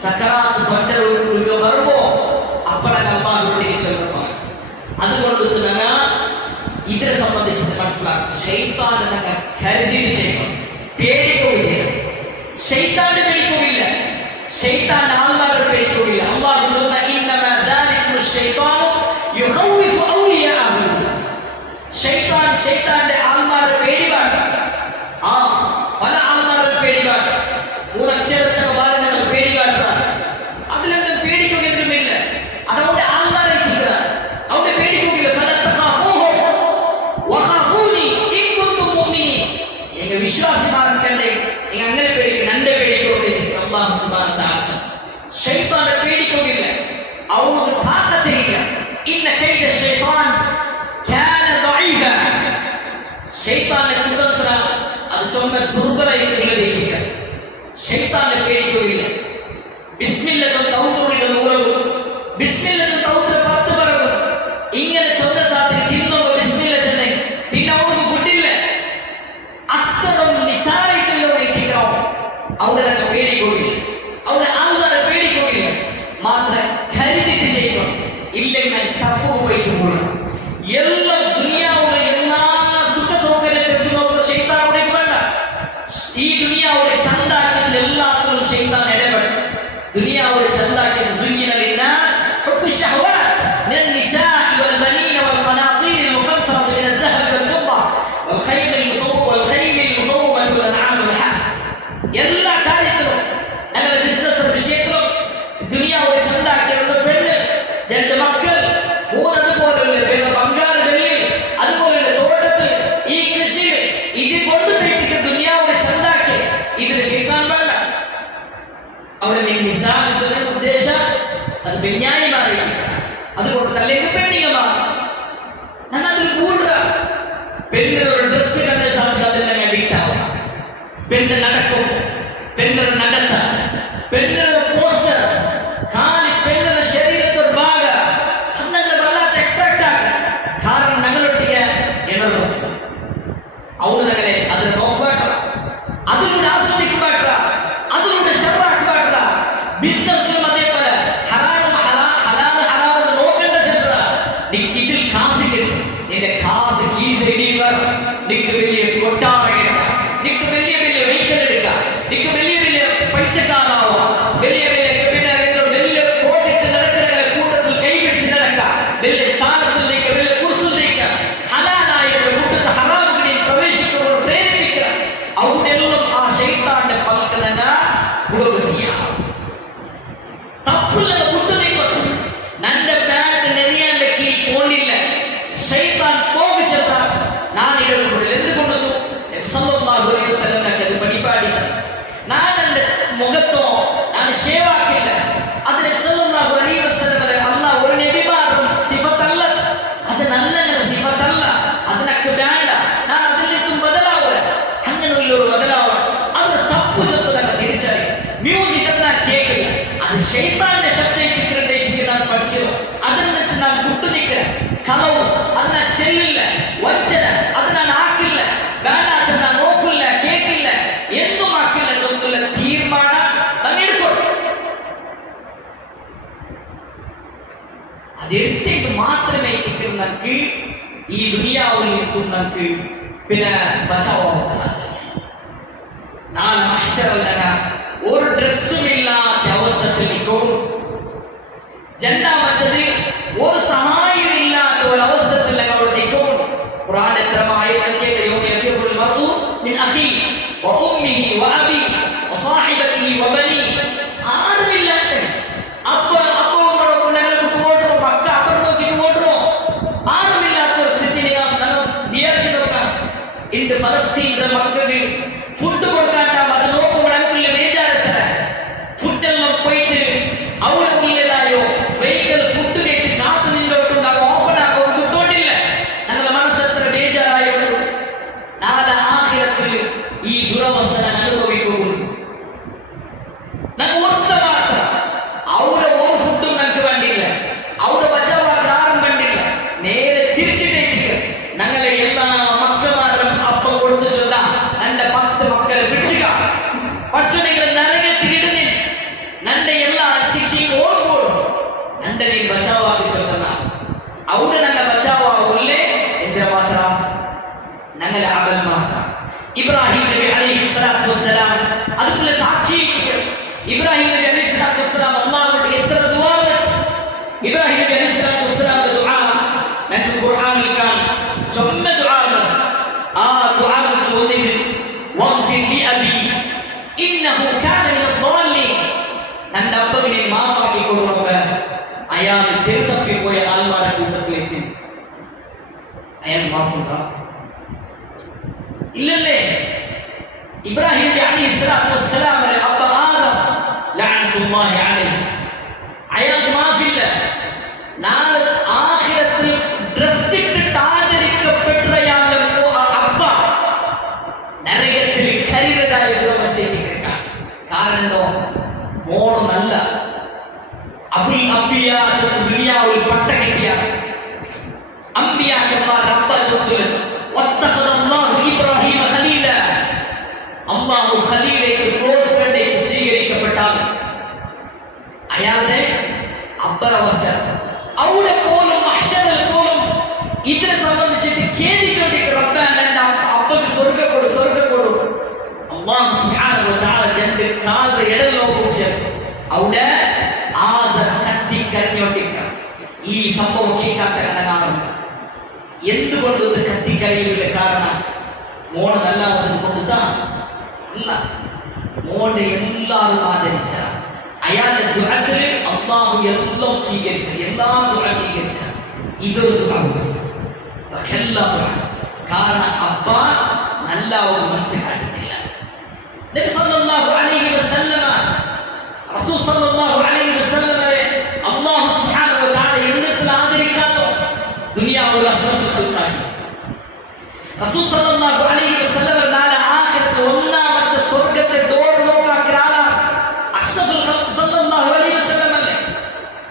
സകറാത്ത് തൊണ്ടരുക വരുമ്പോ അപ്പഴാണ് അല്ലാഹുവിനോട് ചൊല്ലുക അതുകൊണ്ട് തന്നെ ഇതിനെ സംബന്ധിച്ച് മനസ്സിലാക്കും ശൈത്താനെ ഞങ്ങൾ കരുതിയിട്ട് ചെയ്യണം പേടിക്കുകയില്ല ശൈത്താനെ പേടിക്കുകയില്ല ശൈത്താന്റെ ആൾമാരെ പേടിക്കുകയില്ല അല്ലാഹു പറഞ്ഞ ഇന്നമാ ദാലികുൽ ശൈത്താനു യുഖവ്വിഫു ഔലിയാഹു ശൈത്താന്റെ ആൾമാരെ പേടിവാട്ട പല ആൾമാരെ പേടിവാട്ട മൂന്നക്ഷരത്തെ ഭാരങ്ങൾ പേടിവാട്ട അതിലൊന്നും പേടിക്കുകയൊന്നുമില്ല അതവന്റെ ആൾമാരെ അവന്റെ പേടിക്കുകയില്ല വിശ്വാസിമാരും കണ്ടേ നിങ്ങൾ അങ്ങനെ പേടിക്കും നന്റെ പേടിക്കൊണ്ടിരിക്കും അല്ലാഹു സുബ്ഹാനഹു വ തആല ശൈത്താനെ പേടിക്കുകയില്ല അവനൊരു താക്കത്തില്ല ഇന്ന കൈദ ശൈത്താൻ കാന ദഈഫ ശൈത്താന്റെ കുതന്ത്ര അത് ചൊന്ന ദുർബലതയിലേക്ക് ശൈത്താനെ പേടിക്കുകയില്ല ബിസ്മില്ലാഹ് തൗത്തുറിന്റെ നൂറവും ബിസ്മില്ലാഹ് തൗത്തുറ 10 പറവും ഇങ്ങനെ ചൊന്ന സാത്തിൽ തിന്നോ ബിസ്മില്ലാഹ് ചെന്നേ പിന്നെ അവർക്ക് ഫുഡില്ല അത്തരം നിസാരിക്കലോടേക്കിറോ അവരെ പേടിക്കുകയില്ല അവരെ ആൾക്കാരെ പേടിക്കുകയില്ല മാത്രം കരുതിട്ട് ചെയ്യണം ഇല്ലെങ്കിൽ തപ്പു പോയിട്ടുണ്ട് എല്ലാ ദുനിയാവുടെ എല്ലാ സുഖ സൗകര്യത്തെ നോക്കുക ശൈത്താനോടെ വേണ്ട ഈ ദുനിയാവുടെ ചണ്ടാക്കിയതിൽ എല്ലാത്തിലും ശൈത്താൻ ഇടപെടും ദുനിയാവുടെ ചണ്ടാക്കിയത് സുയ്യിന ലിന്നാസ് ഹുബ്ബു ശഹവാത്ത് മിൻ നിസാഇ വൽ ബനീന വൽ ഖനാതീർ അൽ മുഖന്തറത മിൻ അൽ-ദഹബ വൽ ഫിദ്ദ വൽ ഖൈൽ المصوبة والأنعام والحرث എല്ലാ കാര്യത്തിലും ഞങ്ങൾ ബിസിനസ് വിഷയത്തിലും ദുനിയാവുടെ ചണ്ടാക്കിയത് പെണ്ണ് 2 മക്കൾ 3 അതുപോലുള്ള ബംഗാൾ വെള്ളി അതുപോലുള്ള തോട്ടത്തിൽ ഈ കൃഷി ഇത് കൊണ്ട് തെറ്റിക്ക് ദുനിയാവുടെ ചണ്ടാക്കി ഇതിന് ശൈത്താൻ വേണ്ട അവിടെ നിസാഹിച്ചതിന്റെ ഉദ്ദേശം അത് പെഞ്ഞായിമാരെ അതുകൊണ്ട് തലേക്ക് പെണ്ണികമാണ് ഞങ്ങൾ അതിൽ കൂടുക പെണ്ണിനൊരു ഡ്രസ് കണ്ട സാധ്യത അതിൽ വീട്ടാവും പെണ്ണ് നടക്കും പെണ്ണിന് നടത്ത പെണ്ണിനൊരു പോസ്റ്റർ കാലി പെണ്ണിന്റെ ശരീരത്തൊരു ഭാഗ അത് ഞങ്ങൾ വല്ലാത്ത അട്രാക്ട് ആക്കുക കാരണം ഞങ്ങളൊട്ടിಗೆ ಏನೋ ವಸ್ತು ಅದರ ನೋಡ್ಬೇಡ್ರ, ಅದನ್ನ ಆಸ್ವಾದಿಕ್ಬೇಡ್ರ, ಅದನ್ನ ಶಬ್ದಾಕ್ಬೇಡ್ರ. ಬಿಸ್ನೆಸ್ ಅದೇ ಪರ ಹರಾಮ್ ಹಲಾಲ್ ಹರಾಮನ್ನು ನೋಡ್ಕೊಂಡ ಜನರ ನಿಕ್ ഇതിൽ കാസ് കിട്ടും. നിന്റെ കാസ് കീസ് ഇടിയവർ നിക്ക് വലിയ കൊട്ടാര കിട്ട, നിക്ക് വലിയ വലിയ വെഹിക്കൽ എടുക്ക, നിക്ക് വലിയ വലിയ പൈസക്കാരാവുക, വലിയ വലിയ പിന്നെ വലിയ കോട്ടിട്ട് നടക്കുന്ന കൂട്ടത്തിൽ കൈപിടിച്ച് നടക്ക, വലിയ സ്ഥാനത്തിൽ നീക്ക, വലിയ കുറിച്ചിൽ നീക്ക, ഹലാലായ കൂട്ടത്തിൽ ഹറാമുകളിൽ പ്രവേശിക്കുമ്പോൾ പ്രേരിപ്പിക്കുക. അവിടെയെല്ലാം ആ ശൈത്താന്റെ പൽക്കനങ്ങ ഉളവ് ചെയ്യാം. തപ്പുള്ള കുട്ടു നീക്കൊണ്ടു ನನ್ನ ಪ್ಯಾಂಟ್ ನೆನೆಯಂಡೆ ಕೀಲ್ ಕೊಂಡಿಲ್ಲ ಶೈತಾನ್ ಹೋಗಿ ಚಂದ್ರ ನಾನು ಇಡಲು ಎಂದುಕೊಂಡದು ಸಲ್ಲಲ್ಲಾಹು ಅಲೈಹಿ ವಸಲ್ಲಂ ಅದು ಪಡಿಪಾಡಿದ ನಾನು ನನ್ನ ಮುಖತ್ತೋ ನಾನು ಶೇವ್ ಹಾಕಿಲ್ಲ. ಆದರೆ ಸಲ್ಲಲ್ಲಾಹು ಅಲೈಹಿ ವಸಲ್ಲಂ ಅಲ್ಲ ഒരു നബിമാരും സിഫത്തല്ല, അത് നല്ല സിഫത്തല്ല, അതിനൊക്കെ വേണ്ട, ഞാൻ അതിൽ നിന്നും ബദലാവുക, അങ്ങനെയുള്ള ഒരു ബദലാവുക. അത് തപ്പു ചെന്നതൊക്കെ തിരിച്ചറിയും. മ്യൂസിക് അത്ര കേൾക്കില്ല, അത് ശൈത്താന്റെ ശബ്ദം ನಾನು പഠിച്ചോ, ಅದನ್ನ ನಾನು ಗುಟ್ಟು ನಿಕ್ಕರೆ ಕಲವು ಅದನ್ನ ಚೆಲ್ಲಿಲ್ಲ, ವಂಚನ ಅದನ್ನ ನಾನು ಹಾಕಿಲ್ಲ, ಬೇಡ ಅದನ್ನ ನಾನು ನೋಕಿಲ್ಲ, ಕೇಕಿಲ್ಲ, ಎಂದು ಹಾಕಿಲ್ಲ, ಚೊಂದಿಲ್ಲ, ತೀರ್ಮಾನ ನಾನು ಹಿಡ್ಕೊಟ್ಟು അതെടുത്തേക്ക് മാത്രമേ നമുക്ക് ഈ ദുനിയാവിൽ നിന്നും നമുക്ക് പിന്നെ ബച്ചാവാൻ സാധിക്കും. നാളെ മഹ്ശറല്ല ഒരു ഡ്രസ്സും ഇല്ലാത്ത അവസ്ഥയിൽ നിൽക്കും. രണ്ടാമത്തത് ഒരു സഹായമില്ലാത്ത ഒരു അവസ്ഥയിൽ അവിടെ നിൽക്കും. ഖുർആൻ എത്രമായി കേട്ട യൗമ യഫിറുൽ മർഉ മിൻ അഖി വ ഉമ്മിഹി വ അബി വ സാഹിബതിഹി വ ബനി. ആരുമില്ലാത്ത അപ്പോ ഓടുന്നു, മക്ക അപ്പുറം നോക്കിട്ട് ഓടുന്നു, ആരുമില്ലാത്ത ഒരു സ്ഥിതിയിൽ നാം വിചാരിച്ചു നോക്കാം. ഇന്ന് ഫലസ്തീനിലെ മക്കൾക്ക് ഫുഡ് കൊടുക്കാൻ അത് നോക്കുമ്പോൾ നമുക്കുള്ള വേജാരത്തര ഫുഡെല്ലാം പോയിട്ട് അവിടെ ഉള്ളതായോ വെഹിക്കൽ ഫുഡ് കേട്ട് കാത്തു നിന്നോട്ടുണ്ടാകും, ഓപ്പൺ ആകും, കിട്ടോണ്ടില്ല. ഞങ്ങളുടെ മനസ്സെത്ര ബേജാറായുള്ളൂ. നാളെ ആഖിറത്തിൽ ഈ ദുരവസ്ഥ ഞാൻ അനുഭവിക്കുന്നു. ഞങ്ങൾ ഒറ്റ വാർത്ത അവിടെ ഒരു ഫുഡും ഞങ്ങൾക്ക് വേണ്ടിയില്ല, അവിടെ ബച്ചാവാക്കാൻ ആരും വേണ്ടിയില്ല. നേരെ തിരിച്ചിട്ടേക്ക് ഞങ്ങളെ എല്ലാ മക്കന്മാരും അപ്പം കൊടുത്തിട്ടുള്ള എൻ്റെ 10 മക്കളെ പിടിച്ചുക, പച്ചണികൾ നരകത്തിലിടുന്നില്ല, ನನ್ನ ಎಲ್ಲ ಶಿಕ್ಷೆಗೆ ಓಡ್ಬೋದು, ನನ್ನ ನೀನು ಬಚಾವಾಗುತ್ತಲ್ಲ. ಅವರು ನನ್ನ ಬಚಾವಾಗಲೇ ಎಂದರೆ ಮಾತ್ರ ನನ್ನ ಅಮಲ್ ಮಾತ್ರ. ಇಬ್ರಾಹಿಂ ನಬಿ ಅಲೈಹಿ ಸಲಾತು ವಸ್ಸಲಾಂ ಅದಕ್ಕೆ ಸಾಕ್ಷಿ. ಇಬ್ರಾಹಿಂ ನಬಿ ಅಲೈಹಿ ಸಲಾತು ವಸ್ಸಲಾಂ ಅಲ್ಲಾಹ್ಗೆ ಎತ್ತರ ದುಆ ಮಾಡಿದ್ರು. ಇಬ್ರಾಹಿಂ ನಬಿ ಅಲೈಹಿ ಸಲಾತು ವಸ್ಸಲಾಂ ದುಆ ನನ್ನ ഖുർആനിൽ കാണാം. ചൊന്ന ದುആ ആ ದುആ ഓതിയത് വഗ്ഫിർ ലി അബി ഇന്നഹു കാന മിനൽ ളാലിൻ. ನನ್ನ ಅಪ್ಪಗೆ ಮಾಫಾಕಿ ಕೊಡುವಾಗ ಅಯಾಳ ತಿರುತಪ್ಪಿపోಯೆ ಆಲ್ಮಾರ ಕೂಟത്തിലെത്തി. അയാൾ മാഫുണ്ട ഇല്ലല്ലേ? ഇബ്രാഹിം നബി അലൈഹി സ്വലാത്തു വസ്സലാം അപ്പ ആദം ലഅനത്തുല്ലാഹി അലൈഹി അയാൾ മാഫില്ല. നാളെ ആഖിറത്തിൽ ഡ്രസ് ഇട്ടിട്ട് ആദരിക്കപ്പെട്ടയാളുടെ അപ്പ നരകത്തിൽ കരിയറായ ദുരവസ്ഥയിലേക്ക് കിടക്കാം. കാരണം എന്തോ മോണ് നല്ല അബുൽ അംബിയ ദുനിയാവിൽ പട്ട കിട്ടിയ അംബിയാക്കന്മാർ റബ്ബ ചൊല്ലുന്നത് വത്തഖദല്ലാഹു ഇബ്രാഹിമ ഖലീല. അല്ലാഹു ഖലീലേക്ക് ക്ലോസ് ഫ്രണ്ടായിട്ട് സ്വീകരിക്കപ്പെട്ടാൽ അയാളുടെ അബ്ബറവസ്ഥ അവിടെ പോലും മഹ്ശറിൽ പോലും ഇതിനെ സംബന്ധിച്ചിട്ട് ഖേദിച്ചുകൊണ്ടിരിക്കും. റബ്ബാൻ എൻ്റെ അബ്ബക്ക് സ്വർഗ്ഗം കൊടു. അല്ലാഹു സുബ്ഹാനഹു വ തആല ജന്റെ കാൽ എടലോ കുറിച്ച് അവിടെ ആസർ കത്തി കരഞ്ഞോണ്ടിരിക്കുക. ഈ സംഭവം കേൾക്കാത്ത കലകാറുണ്ട്. എന്തുകൊണ്ട് ഇത് കത്തിക്കരയില്ല? കാരണം മോണ് നല്ല വന്നത് കൊടുത്താണ് അല്ല, മോനെ എല്ലാവരും ആദരിച്ച അയാളുടെ ദുആത്തില് അല്ലാഹു എല്ലാം സ്വീകരിച്ച, എല്ലാ ദുആ സ്വീകരിച്ച ഇതൊരു ദുആ കൊടുത്തു. എല്ലാ ദുആ കാരണം അബ്ബ നല്ല ഒരു മനസ്സ് കാട്ടുന്നില്ല. നബി സല്ലല്ലാഹു അലൈഹി വസല്ലമ റസൂൽ സല്ലല്ലാഹു അലൈഹി വസല്ലമയെ അല്ലാഹു സുബ്ഹാനഹു വ തആല എന്നത്തിൽ ആദരിക്കാത്തോ ദുനിയാവുൽ അഷ്റഫുൽ ഖൽഖാക്കി. റസൂൽ സല്ലല്ലാഹു അലൈഹി വസല്ലമ നാളെ ആഖിറത്ത് ഒന്നാമത്തെ സ്വർഗ്ഗത്തെ ഡോർ ലോക്കാക്കിയ ആളാണ് അഷ്റഫുൽ ഖൽഖ് സല്ലല്ലാഹു അലൈഹി വസല്ലമ.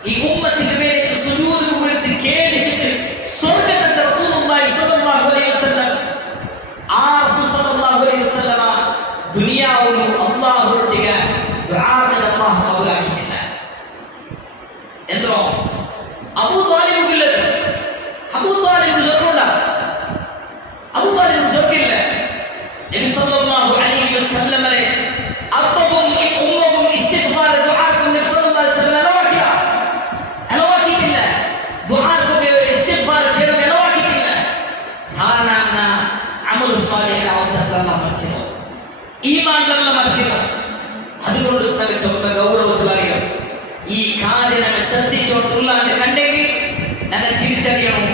ഈ ഉമ്മത്തിന് വേണ്ടി സുജൂദ് വീഴ്ത്തി കേടിച്ചിട്ട് സ്വർഗ്ഗത്തെ റസൂലുള്ളാഹി സല്ലല്ലാഹു അലൈഹി വസല്ലം ആ റസൂൽ ಸಲ್ಲಲ್ಲಾಹು ಅಲೈಹಿ ವಸಲ್ಲಮ ದುನಿಯಾವನ್ನು ಅಲ್ಲಾಹರೊಟ್ಟಿಗೆ ದುಆನ ಅಲ್ಲಾಹ್ ಕಬೂಲ್ ಆಗಿಲ್ಲ ಎಂದ್ರು ಅಬೂ ತಾಲಿಬ್ ಇಲ್ಲದ ಅಬೂ ತಾಲಿಬ್ ಜೊರುಂಡ ಅಬೂ ತಾಲಿಬ್ ಜೊರುಗಿಲ್ಲ ನಬಿ ಸಲ್ಲಲ್ಲಾಹು ಅಲೈಹಿ ವಸಲ್ಲಮ ಅಪ್ಪவும் ಉಮ್ಮவும் ಇಸ್ತಿಗ್ಫಾರ್ ದುಆக்கும் ನಬಿ ಸಲ್ಲಲ್ಲಾಹು ಅಲೈಹಿ ವಸಲ್ಲಮ ಅಲವಾಕಿಲ್ಲ ದುಆಕ್ಕೆ ಇಸ್ತಿಗ್ಫಾರ್ ಕೇಳುವ ಅಲವಾಕಿಲ್ಲ ಕಾರಣ ಅಮಲು ಸಾಲಿಹ್ ಅವಸರಲ್ಲ ಮರ್ಚಿರೋ ഈമാനുള്ള മർജിതം അതുകൊണ്ട് നമുക്ക് ചൊന്ന ഗൗരവത്തിലറിയാം ഈ കാര്യം ഞങ്ങൾ ശ്രദ്ധിച്ചോട്ടുള്ള കണ്ടെങ്കിൽ ഞങ്ങൾ തിരിച്ചറിയണം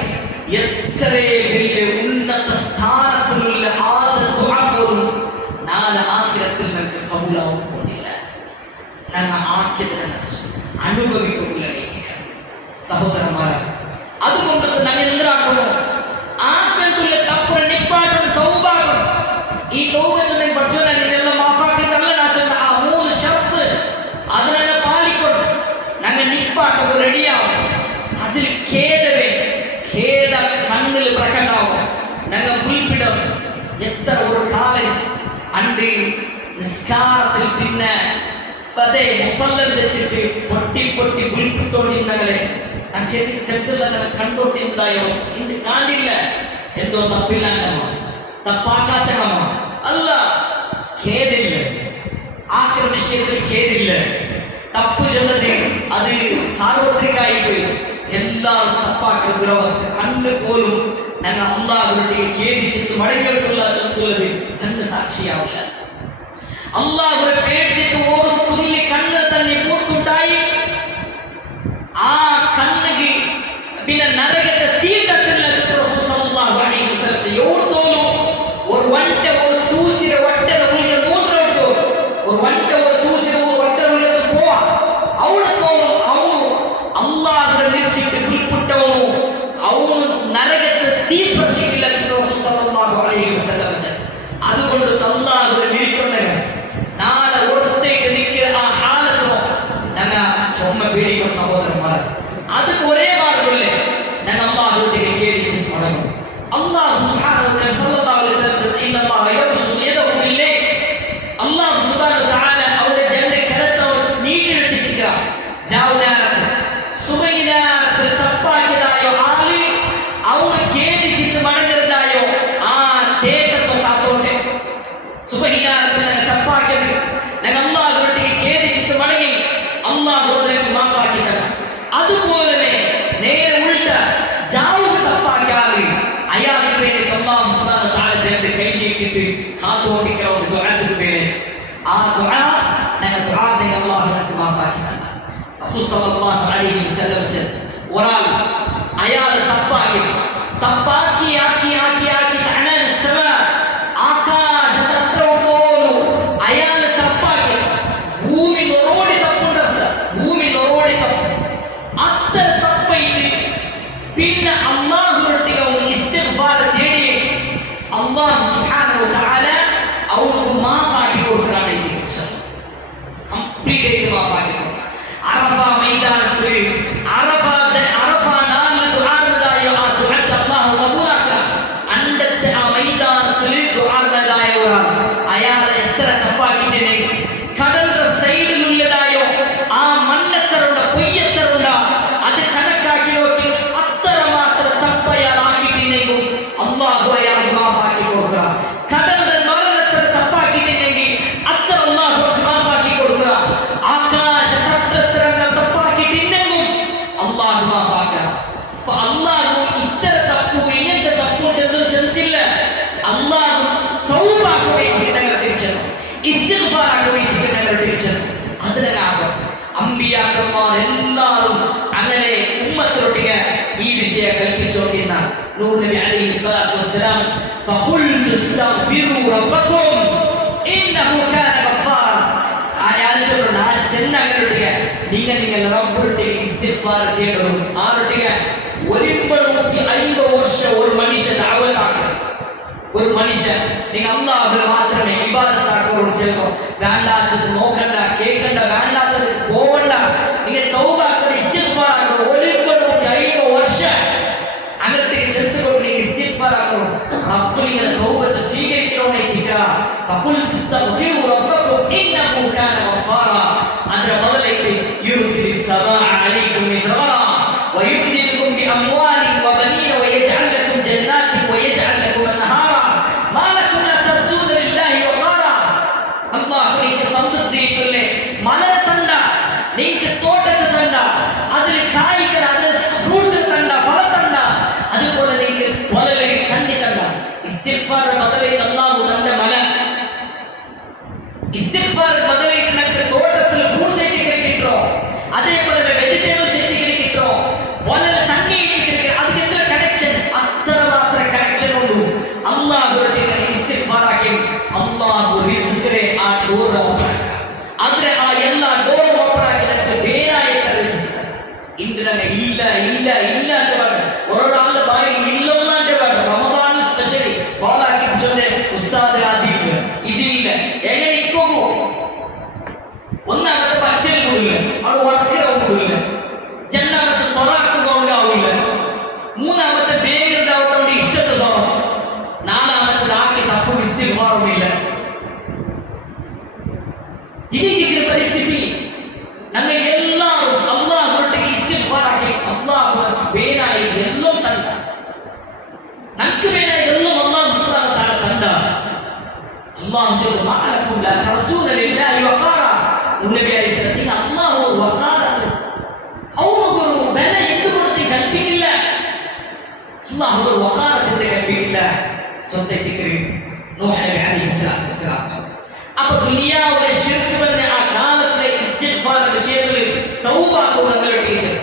എത്രയും വലിയ ഉന്നത സ്ഥാനത്തിലുള്ള പോലും നാളെ ആഖിറത്തിൽ ഞങ്ങൾക്ക് കബൂലാവും പോണില്ല ഞങ്ങൾ ആക്കിയത് ഞങ്ങൾ അനുഭവിക്കുന്നില്ല സഹോദരന്മാരെ അതുകൊണ്ട് ഞങ്ങൾ എന്താക്കണോ ആക്കണ്ടുള്ള തപ്പുറ നിപ്പാട്ടും തൗബാകും ഈ തൗബ ചെന്ന പഠിച്ചോനെ നിന്നെല്ലാം മാഫാക്കിട്ടല്ല ഞാൻ ചെന്ന ആ 3 ഷർത്ത് അത് ഞങ്ങൾ പാലിക്കണം ഞങ്ങൾ നിപ്പാട്ടൊക്കെ റെഡിയാവും അതിൽ ഖേദ കണ്ണിൽ പ്രകടമാവും ഞങ്ങൾ ഉൾപ്പിടും എത്ര ഒരു കാലം അണ്ട് നിസ്കാരത്തിൽ പിന്നെ പതേ മുസല്ലൽ വെച്ചിട്ട് പൊട്ടി ഉൾപ്പിട്ടോണ്ടിരുന്നവരെ ഞാൻ ചെറുതില്ല കണ്ടോണ്ടിരുന്നതായോ ഇന്ന് കാണില്ല എന്തോ തപ്പില്ലാണ്ടമ്മ തപ്പാക്കാത്തമ്മ അല്ല ഖേദില്ല ആക്ര വിഷയത്തിൽ ഖേദില്ല തപ്പ് ചെന്നത് അത് സാർവത്രികമായി പോയി എല്ലാവരും തപ്പാക്കുന്ന ദുരവസ്ഥ കണ്ണ് പോലും ഞങ്ങൾ അള്ളാഹുവിന്റെ ഖേദിച്ചിട്ട് മടങ്ങിയിട്ടുള്ള ചൊല്ലുള്ളത് കണ്ണ് സാക്ഷിയാവില്ല അള്ളാഹുവിനെ പേടിച്ചിട്ട് ഒരു തുള്ളി കണ്ണ് തന്നെ പൂത്തുണ്ടായി ആ കണ്ണുക്ക് പിന്നെ നരകത്തെ തീ കട്ടില്ല റസൂലുള്ളാഹി അലൈഹി വസല്ലം എവിടുത്തോലും ഒരു വണ്ട ഒരു തൂസിര വട്ടದ ಮುಂದೆ ಮೂತ್ರವಿಟ್ಟು ഒരു വണ്ട ഒരു തൂസിര വട്ടದ ಮುಂದೆ പോവാ അവിടുത്തോലും അവನು അല്ലാഹുവിനെ നിശ്ചിട്ട് ഉൾപ്പെട്ടവನು അവನು നരകത്തെ തീ സ്പർശിക്കില്ല റസൂലുള്ളാഹി അലൈഹി വസല്ലം അതുകൊണ്ട് അല്ലാഹുവിനെ നിരിക്കുന്നവൻ നാളെ ഒരത്തേക്ക് നിൽക്കുന്ന ആ ഹാലത്തോ ഞങ്ങൾ ചുമ പേടിക്കും സഹോദരന്മാർ அதுக்கு ஒரே மார்க்கம் இல்லை நாங்கள் அல்லாஹ்வுடைய கேள்விச்சு மடங்கும் அல்லாஹ் சுப்ஹானஹு வ ஸல்லல்லாஹு அலைஹி வஸல்லம் இன்னல்லாஹ யப்சு யதஹு பில்லைல் அல்லாஹ் சுப்ஹானஹு வ தஆலா அவருடைய ஜன்னத்தை கரத்தை நீட்டி வச்சிருக்கிறார் ஜாவுனாரத் சுபைனாரத் தப்பாக்கிதாயோ ஆளி அவரு கேள்விச்சு மடங்கிறதாயோ ஆ தேட்டத்தை காத்தோண்டே சுபைனாரத் நாங்கள் தப்பாக்கியது நாங்கள் அல்லாஹ்வுடைய கேள்விச்சு மடங்கி அல்லாஹ் அவருக்கு மாஃபாக்கி தந்தார் അതുപോലെ നേരെ ഉൾട്ട ജാവുക തപ്പാക്കാതെ അയാൾക്ക് വേണ്ടി അല്ലാഹു സുബ്ഹാനഹു വ തആല തന്റെ കൈ നീക്കിട്ട് കാത്തുകൊണ്ടിരിക്കുന്ന ദുആക്ക് പേര് ആ ദുആ ഞങ്ങൾ ദുആ ചെയ്ത അല്ലാഹു നമുക്ക് മാഫാക്കി തന്ന റസൂൽ സല്ലല്ലാഹു അലൈഹി വസല്ലം ഒരാൾ അയാൾ തപ്പാക്കി അനൻ സമാ ആകാശത്തത്രത്തോളം അയാൾ തപ്പാക്കി ഭൂമി നൊറോടി തപ്പുണ്ടത് അത്ര തപ്പയിട്ട് പിന്നെ അല്ലാഹുവിന്റെ ഒരു ഇസ്തിഗ്ഫാർ തേടി അല്ലാഹു സുബ്ഹാനഹു വ തആല അവർക്ക് മാഫാക്കി കൊടുക്കാനാണ് ഈ ദിവസം കംപ്ലീറ്റ് ആയിട്ട് മാഫാക്കി കൊടുക്കുക അറഫ മൈതാനത്തിൽ അറഫ നാല് ദുആ ആ ദുആ അല്ലാഹു കബൂലാക്കുക അണ്ടത്തെ ആ മൈതാനത്തിൽ ദുആ അയാൾ എത്ര തപ്പാക്കിനെ കടലിന്റെ സൈഡിലുള്ളതായോ ആ മണ്ണത്തറുണ്ട് പൊയ്യത്തറുണ്ട് അത് കണക്കാക്കി നോക്കി അത്ര മാത്രം തപ്പയാളാക്കിയിട്ടുണ്ടെങ്കിൽ അല്ലാഹു അയാൾക്ക് മാഫാക്കി കൊടുക്കുക കടലിന്റെ മരണത്തിൽ തപ്പാക്കിയിട്ടുണ്ടെങ്കിൽ അത്ര അല്ലാഹു മാഫാക്കി കൊടുക്കുക ആകാശ തട്ടത്തിറങ്ങ തപ്പാക്കിയിട്ടുണ്ടെങ്കിൽ അല്ലാഹു മാഫാക്കുക അപ്പൊ അല്ലാഹു ഇത്ര തപ്പു ഇങ്ങനത്തെ തപ്പുണ്ടെന്നും ചെറുത്തില്ല അല്ലാഹു തൗബാക്ക് വേണ്ടി ഞങ്ങൾ തിരിച്ചത് ഇസ്തിഗ്ഫാറാക്ക് വേണ്ടി ഞങ്ങൾ തിരിച്ചത് അതിനാകും അമ്പിയാക്കന്മാർ എല്ലാവരും അങ്ങനെ ഉമ്മത്തിനൊട്ടിಗೆ ഈ വിഷയം കൽപ്പിച്ചുകൊണ്ടിരുന്ന നൂഹ് നബി അലൈഹി സ്വലാത്തു വസ്സലാം ഫഖുൽതു ഇസ്തഗ്ഫിറു റബ്ബക്കും ഇന്നഹു കാന ഗഫാറ ആയാൽച്ചോട് ഞാൻ ചെന്നങ്ങനൊട്ടിಗೆ നിങ്ങൾ റബ്ബുട്ടിಗೆ ഇസ്തിഗ്ഫാർ കേടും ആരൊട്ടിಗೆ 150 വർഷം ഒരു മനുഷ്യൻ ദഅവത്താക്കുക ഒരു മനുഷ്യൻ നിങ്ങൾ അല്ലാഹുവിനെ മാത്രമേ ഇബാദത്ത് ആക്കുള്ളൂ ചെല്ലും വേണ്ടാത്തത് നോക്കണ്ട കേൾക്കണ്ട വേണ്ടാത്തത് പോവണ്ട നിങ്ങൾ തൗബ ആക്കുക ഇസ്തിഗ്ഫാർ ആക്കുക 150 വർഷം അങ്ങനത്തെ ചെത്തുകൊണ്ട് നിങ്ങൾ ഇസ്തിഗ്ഫാർ ആക്കണം റബ്ബ് നിങ്ങളെ തൗബത്ത് സ്വീകരിക്കണമെന്ന് ಫಕುಲ್ ತಸ್ತಗ್ಫಿರು ರಬ್ಬಕುಮ್ ಇನ್ನಹು ಕಾನ ಗಫಾರಾ. ಅದರ ಬದಲೈತೆ ಯುರ್ಸಿಲಿಸ್ ಸಲಾಅ ಅಲೈಕುಮ್ ಮಿದ್ರಾರಾ ವಯುಮ್ದಿದುಕುಂ ಬಿಅಮ್ವಾಲಿನ್ ವಬನೀನ ವಯಜ್ಅಲ್ ಲಕುಂ ಜನ್ನಾತಿನ್ ವಯಜ್ಅಲ್ ಲಕುಂ ಅನ್ಹಾರಾ ಮಾ ಲಕುಂ ಲಾ ತರ್ಜೂನ ಲಿಲ್ಲಾಹಿ ವಕಾರಾ. ಅಲ್ಲಾಹ್ ನಿಮಗೆ ಸಮೃದ್ಧಿ ಕೊಲ್ಲೆ ಮಲರ ತಂಡ, ನಿಮಗೆ ತೋಟದ ತಂಡ, அதில் காய்கள், அதில் ஃப்ரூட்ஸ் ತಂಡ, ಫಲ ತಂಡ, அதுபோல நீங்க மலரை கண்ணி ತಂಡ. இஸ்திக்ஃபார் பதிலை அல்லாஹ் தந்த மல. இஸ்திக்ஃபார் பதிலை நமக்கு தோட்டத்தில் ஃப்ரூட்ஸ் ஏத்தி கிடைக்கின்றோம், அதே போல வெஜிடபிள்ஸ் ஏத்தி கிடைக்கின்றோம், பொலல தண்ணி ஏத்தி கிடைக்கிற. அதுக்கு எந்த கனெக்ஷன்? அத்தர ಮಾತ್ರ ಕನೆಕ್ಷನ್ ಉಂಟು. ಅಲ್ಲಾಹ್ ಹೊರಟಿನ ಇಸ್ತಿಗ್ಫಾರ್ ಆಗಿ ಅಲ್ಲಾಹ್ ರಿಸ್ಕ್ರೆ ಆ ಡೋರ್ ಓಪನ್ ಆದ್ರೆ ಆ ಎಲ್ಲ ಡೋರ್ ಓಪನ್ ಆಗಿ ನಮಗೆ ಬೇರಾಯ ರಿಸ್ಕ್. ಇಂದು ನನಗೆ ಇಲ್ಲ ಇಲ್ಲ ಇಲ್ಲ ಅಂತ ಬಾರ್ದು, ಹೊರಡಾದ ಬಾಯಿ ಇಲ್ಲಲ್ಲ ಅಂತ ಬಾರ್ದು. ರಮದಾನ್ ಸ್ಪೆಷಲಿ ಕಾಲ್ ಹಾಕಿ ಜೊತೆ ಉಸ್ತಾದ್ ಅದಿಲ್ಲ ಇದಿಲ್ಲ ಎಗೆ ಇಕ್ಕೋಗು ഒന്നാമത്തെ പച്ചൽ കൂടില്ല, അവിടെ വർക്കരവും കൂടില്ല, രണ്ടാമത്തെ സ്വറാക്കുകൊണ്ട് ആവില്ല, മൂന്നാമത്തെ ಬೇಗದವരുടെ ഇഷ്ടത്തെ സ്വറം, നാലാമത്തെ ആക്കി തപ്പു ഇസ്തിഗ്ഫാറുമില്ല. ಹೀಗಿನ ಪರಿಸ್ಥಿತಿ. ನಮಗೆ ಎಲ್ಲರೂ ಅಲ್ಲಾಹ್ ಹೊರಟಿಗೆ ಇಸ್ತಿಗ್ಫಾರ್ ಆಗಿ ಅಲ್ಲಾಹ್ ಬೇನಾಯಿ ಎಲ್ಲೋ ತಂದ, ನಕ್ಕೆ ಬೇನಾಯಿ ಎಲ್ಲೋ ಅಲ್ಲಾಹ್ ಸುಬ್ಹಾನಹು ವ ತಆಲಾ ತಂದ. ಅಲ್ಲಾಹ್ ಜಲ್ಲ ಮಾಲಕುಂ ಲಾ ತರ್ಜೂನ ಲಿಲ್ಲಾಹಿ ವಕಾರಾ. ನಬಿ ಅಲೈಹಿ ಸಲಾಂ ನೀವು ಅಲ್ಲಾಹ್ ವಕಾರತ್ ಅವನು ಬೆಲೆ ಎಂದುಕೊಳ್ತಿ ಕಲ್ಪಿಗಿಲ್ಲ. ಅಲ್ಲಾಹ್ ವಕಾರത്തിന്റെ ಕಲ್ಪಿಗಿಲ್ಲ. ಸೊಂತೆ ತಿಕ್ರಿ ನೂಹ್ ನಬಿ ಅಲೈಹಿ ಸಲಾಂ அப்ப துனியாவுல ஷிர்க் வந்து ಆ ಕಾಲத்துல ಇಸ್ತಿಗ್ಫಾರ್ ವಿಷಯದಲ್ಲಿ ತೌಬಾ ಕೊಡಂಗಲ ಟೀಚರ್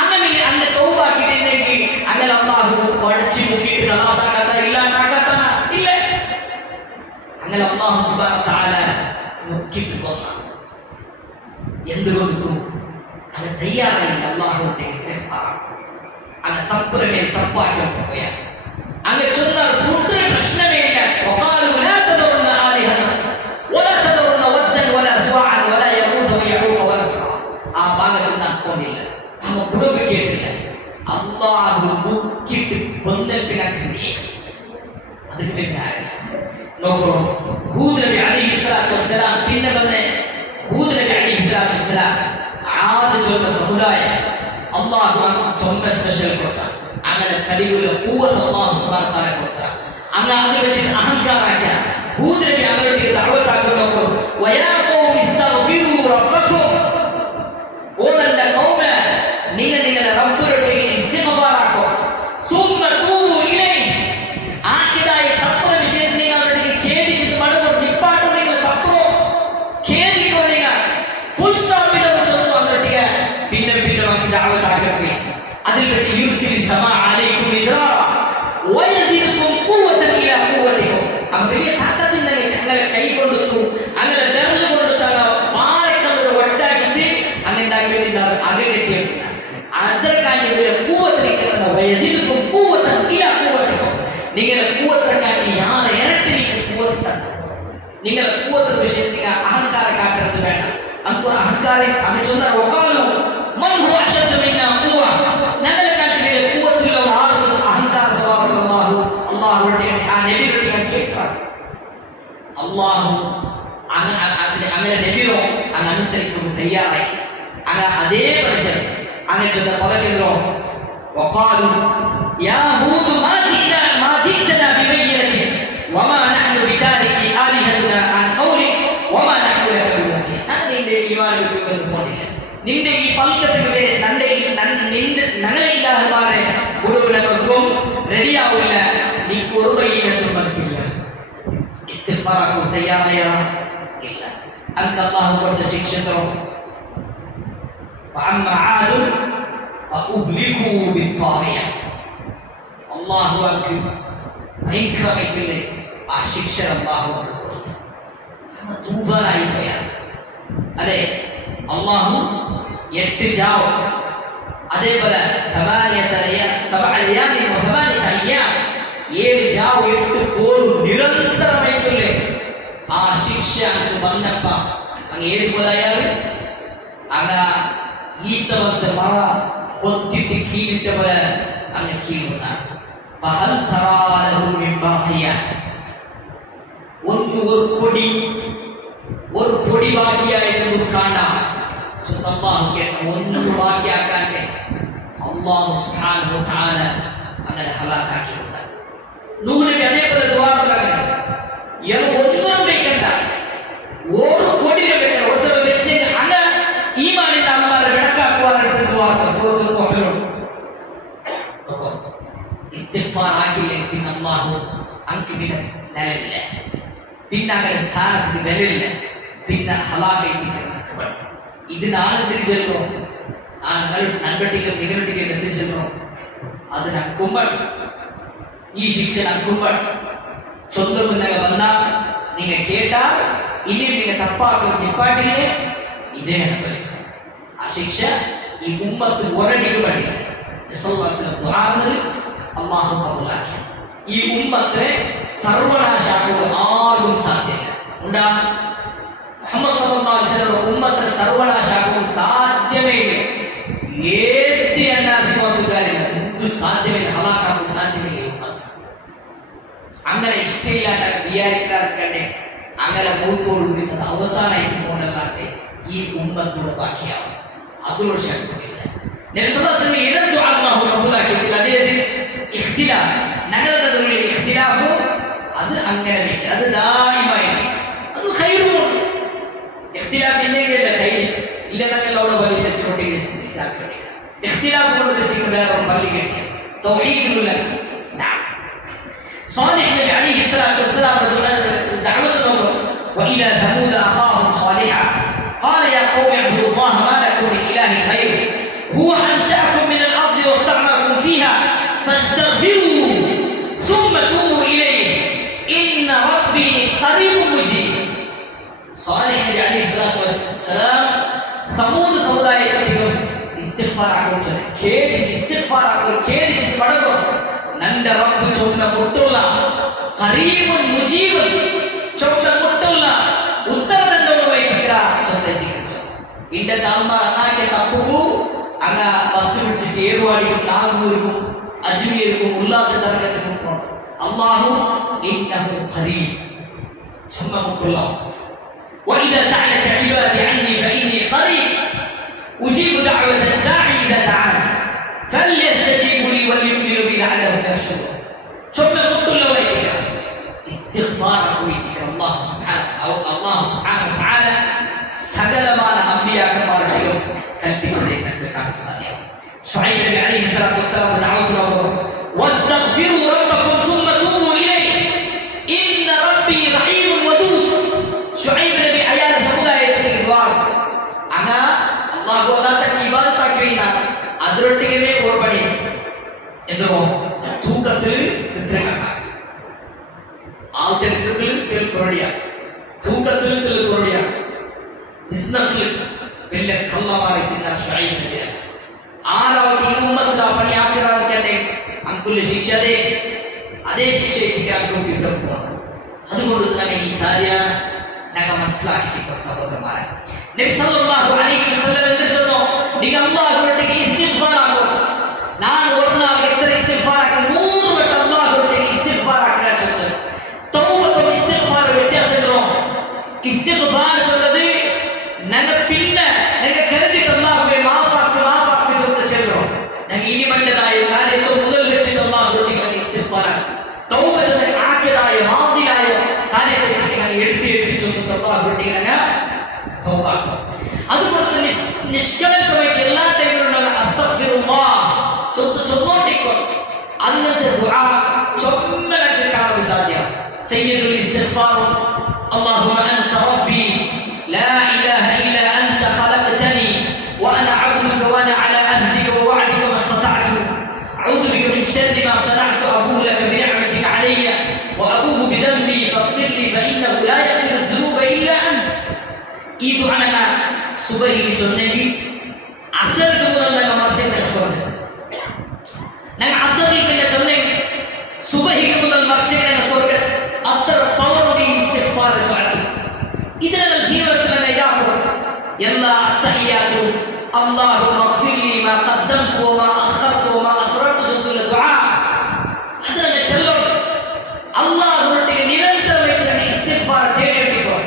അങ്ങനെ அந்த ತೌಬಾ ಕಿಡಿನೆಗಿ അങ്ങനെ ಅಲ್ಲಾಹ್ ಪಡಚಿ ಮುಕ್ಕಿಟ್ಟು ಕಲಾಸ ಕತ ಇಲ್ಲ ನಾಕತನ ಇಲ್ಲ അങ്ങനെ ಅಲ್ಲಾಹ್ ಸುಬ್ಹಾನಹು ವ ತಆಲಾ ಮುಕ್ಕಿಟ್ಟು ಕೊನ್ನ ಎಂದುಗೊಂಡು ಅದ ತಯಾರಾಗಿ ಅಲ್ಲಾಹ್ ಒಟ್ಟಿಗೆ ಇಸ್ತಿಗ್ಫಾರ್ ಅದ ತಪ್ಪರ ಮೇಲೆ ತಪ್ಪಾಗಿ ಹೋಯ അങ്ങനെ ಚೊಂದರ ಪುಟ್ಟ ಪ್ರಶ್ನೆನೇ ಇಲ್ಲ. ವಕಾಲು ಲಾ ತದರುನ್ನ ಆಲಿಹತ ವಲಾ ತದರುನ್ನ ವದ್ದನ್ ವಲಾ ಸುವಾಅನ್ ವಲಾ ಯಗೂದ ವಯಊಕ ವನಸ್ರಾ. ಆ ಭಾಗದಿಂದ ಅನ್ಕೊಂಡಿಲ್ಲ, ನಮ್ಮ ಬುಡೋಗೆ ಕೇಳಿಲ್ಲ. ಅಲ್ಲಾಹ್ ಮುಕ್ಕಿಟ್ಟು ಕೊಂದಲ್ಪಿನ ಕಿಡಿಯೇ ಅದಕ್ಕೆ ಬೇಕಾಗಿಲ್ಲ. ನೋಡು ಹೂದ್ ನಬಿ ಅಲೈಹಿ ಸಲಾತು ವಸ್ಸಲಾಂ ಪಿನ್ನ ಬಂದೆ. ಹೂದ್ ನಬಿ ಅಲೈಹಿ ಸಲಾತು ವಸ್ಸಲಾಂ ಆದ ಜೊತೆ ಸಮುದಾಯ ಅಲ್ಲಾಹ್ ಚೊಂಬ ಸ್ಪೆಷಲ್ ಕೊಡ್ತಾನೆ. അങ്ങനെ കടിയുള്ള കൂവത്ത് അല്ലാഹു സുബ്ഹാനഹു വ തആല കൊടുത്ത അങ്ങ് അതിൽ വെച്ച് അഹങ്കാരമാക്ക ഹൂദ് നബി അവരുടെ ദഅവത്ത് ആക്കുന്നു. വയാ ഖൗമി ഇസ്തഗ്ഫിറു റബ്ബക്കും. ഓ എൻ്റെ ഖൗമേ, നിങ്ങൾ നിങ്ങളുടെ റബ്ബിനോട് ഇസ്തിഗ്ഫാർ ആക്കോ. സുമ്മ തൂബു ഇലൈഹി. ആക്കിതായ തപ്പുറ വിഷയത്തിൽ നിങ്ങൾ അവരുടെ ഖേദിച്ചിട്ട് മടങ്ങും. നിപ്പാട്ട് നിങ്ങൾ തപ്പുറോ ഖേദിക്കോ. നിങ്ങൾ ഫുൾ സ്റ്റോപ്പ് ഇടവും ചൊല്ലും അവരുടെ പിന്നെ പിന്നെ നമുക്ക് ദഅവത്ത് ആക്കട്ടെ. അതിൽ വെച്ച് യുർസിലി സമാ അലൈക്കും മിദ്റാറാ വയസിദുകും ഖുവതൻ ഇലാ ഖുവതികും. ആ വലിയ താക്കത്തിന്റെ അങ്ങനെ കൈ കൊണ്ടുത്തു, അങ്ങനെ ദർല കൊണ്ടുത്താല പാറക്കല്ല് വട്ടാക്കിട്ട് അങ്ങനെ ഉണ്ടാക്കിയിട്ടിದ್ದಾರೆ. അത് കെട്ടിയിട്ടില്ല. ಅದಕ್ಕಾಗಿ ಕೂವತನಿಕ್ಕಿಂತ ವಯಸಿದುകും ഖുവതൻ ഇലാ ഖുവതികും. നിങ്ങളെ കൂവത്തക്കാട്ടി ಯಾರ ಎರಟ್ಟು ನೀವು ಕೂವತ್ತ നിങ്ങളെ കൂവത്ത വിഷയത്തിൽ അഹങ്കാര കാട്ടുന്നത് വേണ്ട. അങ്കു അഹങ്കാര അങ്ങനെ ചൊന്ന വഖാലു മൻ ഹുവ അശദ്ദു മിന്നാ ഖുവ. ഞങ്ങളെ കാട്ടി ಮೇಲೆ ಕೂವತ್ತಿಲ್ಲ ಆರು ಅಹಂಕಾರ ಸ್ವಭಾವ ಅಲ್ಲಾಹ್ ಆ ನಬಿರೊಟ್ಟಿಗೆ ಕೇಳ್ತಾರೆ. ಅಲ್ಲಾಹು അങ്ങനെ നബിയോ അങ്ങ് അനുസരിക്കുന്നത് തയ്യാറായി. അങ്ങ് അതേ മനുഷ്യൻ അങ്ങനെ ചെന്ന പലക്കെന്തോ വഖാലു യാ ഹൂദ് മാ ജിഇതനാ ബിബയ്യിനത്തിൻ വമാ നഹ്നു ബിതാരികി ആലിഹതുനാ അൻ ഖൗലിക വമാ നഹ്നു ലക ബിമുഅ്മിനീൻ. ഞാൻ നിന്റെ ഈമാൻ വിട്ടുകൊണ്ട് പോണില്ല. നിന്റെ ഈ പൽക്കത്തിന് ഞങ്ങളെ ഇല്ലാഹമാരെ മുഴുവനവർക്കും റെഡിയാവില്ല. നീ കുറുബയ്യത്തും മതില്ല. ഇസ്തിഗ്ഫാർ ആക്കും തയ്യാറായ ഇല്ല. അൻക്ക് അല്ലാഹു കൊടുത്ത ശിക്ഷ തരും. വഅമ്മാ ആദുൻ ഫഉഹ്ലികൂ ബിത്താഗിയ. അല്ലാഹു അൻക്ക് ഭയങ്കരമായിട്ടില്ലേ ആ ശിക്ഷ അല്ലാഹു കൊടുത്തു. അത് തൂഫാനായി പോയ അല്ലേ. അല്ലാഹു 8 ജാവ് അതേപോലെ 7 അയ്യാം 7 ജാവ് 8 പോരും നിരന്തരമായിട്ടില്ലേ ആ ശിക്ഷ അങ്ങ് വന്നപ്പ അങ്ങ് ഏത് പോലായാൽ അങ്ങ ഈത്തവത്തെ മറ കൊത്തിട്ട് കീഴിട്ട പോലെ അങ്ങ് കീഴുന്ന ഫഹൽ തറാ ലഹു മിൻ ബാഖിയ. ഒരു കൊടി പൊടി ബാക്കിയായിരുന്നു കാണ്ട അല്ലാഹു കേട്ട ഒന്ന് ബാക്കിയാക്കാണ്ട് അല്ലാഹു സുബ്ഹാനഹു വ തആല അങ്ങനെ ഹലാക്കാക്കിയിട്ടുണ്ട്. നൂഹിന്റെ അതേപോലെ ദുആ ഉണ്ടാകുന്നത് ഒന്നും വെക്കണ്ട, ഒരു കൊടിയും വെക്കണ്ട, ഒരു സ്ഥലം വെച്ച് അങ്ങനെ ഈമാനിൽ അമ്മമാരെ വിടക്കാക്കുവാനായിട്ട് ദുആ സൂറത്തുൽ മുഹമ്മദ് ഇസ്തിഗ്ഫാർ ആക്കില്ലെങ്കിൽ പിന്നെ അല്ലാഹു അങ്ക് പിന്നെ നിലയില്ല, പിന്നെ അങ്ങനെ സ്ഥാനത്തിന് വിലയില്ല, പിന്നെ ഹലാക്കായിട്ട് വേണം. ഇതിനാണ് എന്തിനു ചെല്ലണം, ആ നൻപട്ടിക്കും നികരട്ടിക്കും എന്ത് ചെല്ലണം, അതിനക്കുമ്പോൾ ഈ ശിക്ഷ നക്കുമ്പോൾ സ്വന്തം വന്നാൽ നിങ്ങൾ കേട്ടാൽ ഇനി നിങ്ങൾ തപ്പാക്കുന്ന നിപ്പാട്ടില്ലേ ഇതേ അനുഭവിക്കും. ആ ശിക്ഷ ഈ ഉമ്മത്ത് ഒരടിക്ക് വേണ്ടിയില്ല. അള്ളാഹു കബൂലാക്കി. ഈ ഉമ്മത്തെ സർവനാശാക്കുക ആർക്കും സാധ്യമല്ല. ഉണ്ടാ മുഹമ്മദ് സല്ലല്ലാഹു അലൈഹി വസല്ലം ഉമ്മത്തെ സർവനാശാക്കുക സാധ്യമേ ഇല്ല. ഏത് എണ്ണാസികാരില്ല, എന്ത് സാധ്യമേ, ഹലാക്കാക്കുക സാധ്യമേ ഉമ്മത്ത്. അങ്ങനെ ഇഷ്ടമില്ലാണ്ട് വിചാരിക്കാർക്കണ്ടേ അങ്ങനെ മൂത്തോട് വിടുന്നത് അവസാനമായിട്ട് പോകണ്ടല്ലാണ്ട് ഈ ഉമ്മത്തോട് ബാക്കിയാവും. അതിനോട് ശക്തിയില്ല. നബി സല്ലല്ലാഹു അലൈഹി വസല്ലം ഏത് ദുആ അല്ലാഹു കബൂലാക്കിയിട്ടില്ല. അദ്ദേഹത്തിന് ഇഖ്തിലാഫ്, ഞങ്ങളുടെ തമ്മിലുള്ള ഇഖ്തിലാഫ് അത് അങ്ങനെ വെക്കുക, അത് ദായിമായി അത് ഖൈറുമുണ്ട്. ഇഖ്തിലാഫ് ഇല്ലെങ്കിൽ ഖൈർ ഇല്ലെന്നല്ല അവിടെ പള്ളി വെച്ചുകൊണ്ട് ഇതാക്കി ഇഖ്തിലാഫ് കൊണ്ട് തെറ്റിക്കുന്ന വേറെ പള്ളി കെട്ടിയ തൗഹീദിലുള്ള صالح النبي عليه الصلاة والسلام دعوته وإلى ثمود أخاهم صالحا قال يا قوم اعبدوا الله ما لكم من إله غيره هو أنشأكم من الأرض واستعمركم فيها فاستغفروه ثم توبوا إليه إن ربي قريب مجيب. صالح النبي عليه الصلاة والسلام ثمود സമുദായത്തിലും ഇസ്തിഗ്ഫാർ ആഘോഷിച്ചത് കേട്ട് ഇസ്തിഗ്ഫാർ കേട്ട് പടകോ നന്ദ റബ്ബ് ചൊന്ന മുട്ടുള്ള ഖരീബുൻ മുജീബ് ചൊന്ന മുട്ടുള്ള ഉത്തരദണ്ഡവുമായി ചൊന്നെത്തിച്ചു. ഇന്റെ താൽമ അനാക്കെ തപ്പുകു അങ്ങ ബസ് പിടിച്ചിട്ട് ഏറുവാടിക്കും നാഗൂർക്കും അജ്മീർക്കും ഉല്ലാത്ത ദർഗത്തിനും പോകണം. അല്ലാഹു ഇന്നഹു ഖരീബ് ചൊന്ന മുട്ടുള്ള وإذا سألك عبادي عني فإني قريب أجيب دعوة الداعي إذا دعان فليستجيبوا لي وليؤمنوا بي لعلهم يرشدون. ثم قلت له لك استغفارك ويتك الله سبحانه وتعالى سجل ما الأنبياء كما رأيهم كالبيتين كانوا صالحين. شعيب النبي عليه الصلاة والسلام دعوته واستغفروا ربكم ثم توبوا إليه إن ربي رحيم ودود. شعيب النبي أيام സമുദായത്തിന്റെ ദ്വാരം അങ്ങ അല്ലാഹു അല്ലാഹുവിന്റെ ഇബാദത്ത് ആക്കിയിന അതിരൊട്ടിനെ ഓർമ്മണി എന്തോ തൂക്കത്തിൽ കൃത്രിമക്ക ആദ്യം കൃത്രിമത്തിൽ കൊറടിയ തൂക്കത്തിൽ കൊറടിയ ബിസിനസ്സിൽ വലിയ കള്ളമായി തിന്ന ഷുഐബ് നബി ആരാവും ഈ ഉമ്മത്തിൽ പണി ആക്കിറാക്കണ്ടേ അങ്കുല ശിക്ഷതേ അതേ ശിക്ഷയ്ക്ക് കിട്ടുമ്പോൾ അതുകൊണ്ട് തന്നെ ഈ കാര്യം ഞങ്ങൾ മനസ്സിലാക്കിയിട്ടുള്ള സഹോദരന്മാരെ നബി സല്ലല്ലാഹു അലൈഹി വസല്ലം എന്ത് പറഞ്ഞു, നിങ്ങൾ അല്ലാഹുവിന്റെ ഇസ്തിഗ്ഫാർ ആക്കൂ. ഞാൻ ഒരു നാൾ എത്ര ഇസ്തിഗ്ഫാർ ആക്കി 100 വട്ടം അല്ലാഹുവിന്റെ ഇസ്തിഗ്ഫാർ ആക്കാൻ ചൊല്ലു. തൗബത്തും ഇസ്തിഗ്ഫാർ വ്യത്യാസമുണ്ടോ? ഇസ്തിഗ്ഫാർ ചൊല്ലത് ഞങ്ങൾ പിന്നെ ഞങ്ങൾ കരുതിയിട്ട് അല്ലാഹുവേ മാഫാക്ക് ചൊല്ലു. ഞങ്ങൾ ഇനി പണ്ടതായ കാര്യത്തെ മുതൽ വെച്ചിട്ട് അല്ലാഹുവിന്റെ ഇസ്തിഗ്ഫാർ ആക്കി. തൗബ ചൊല്ലി ആക്കിയതായ മാദിയായ കാര്യത്തെ ഞങ്ങൾ എടുത്ത് അതുകൊണ്ട് നിഷ്കളങ്കമായി എല്ലാ ടൈമിലും ചൊന്നോണ്ടിക്കോ. അങ്ങനത്തെ ദുആ ചൊമ്മലൊക്കെ കാണാൻ സാധ്യം. സയ്യിദുൽ ഇസ്തിഗ്ഫാർ اللهم أنت ربي لا إله إلا أنت خلقتني وأنا عبدك وأنا على عهدك ووعدك ما استطعت أعوذ بك من شر ما صنعت أبوء لك بنعمتك علي وأبوء بذنبي فاغفر لي فإنه لا يغفر الذنوب إلا أنت. ഈ ദുആന സുബഹിൽ ചൊല്ലേണ്ടി അസർക്ക് മുതൽ ഞങ്ങൾ മർച്ചന്റെ സ്വർഗ്ഗത്തിൽ ഞങ്ങൾ അസറിൽ പിന്നെ ചൊല്ലേണ്ടി സുബഹിൽ മുതൽ മർച്ചന്റെ സ്വർഗ്ഗത്തിൽ അത്ര പവറുടെ ഇസ്തിഗ്ഫാർ ദുആത്ത് ഇതിനെ ജീവിതത്തിൽ തന്നെ ഇതാക്കും. എല്ലാ അത്തഹിയാത്തും അല്ലാഹുമ്മ ഗ്ഫിർ ലി മാ ഖദ്ദംതു വമാ അഖർതു വമാ അസ്റർതു എന്നുള്ള ദുആ അതിനെ ചൊല്ലും. അല്ലാഹുവിന്റെ നിരന്തരമായി ഇസ്തിഗ്ഫാർ തേടിയെടുക്കുക.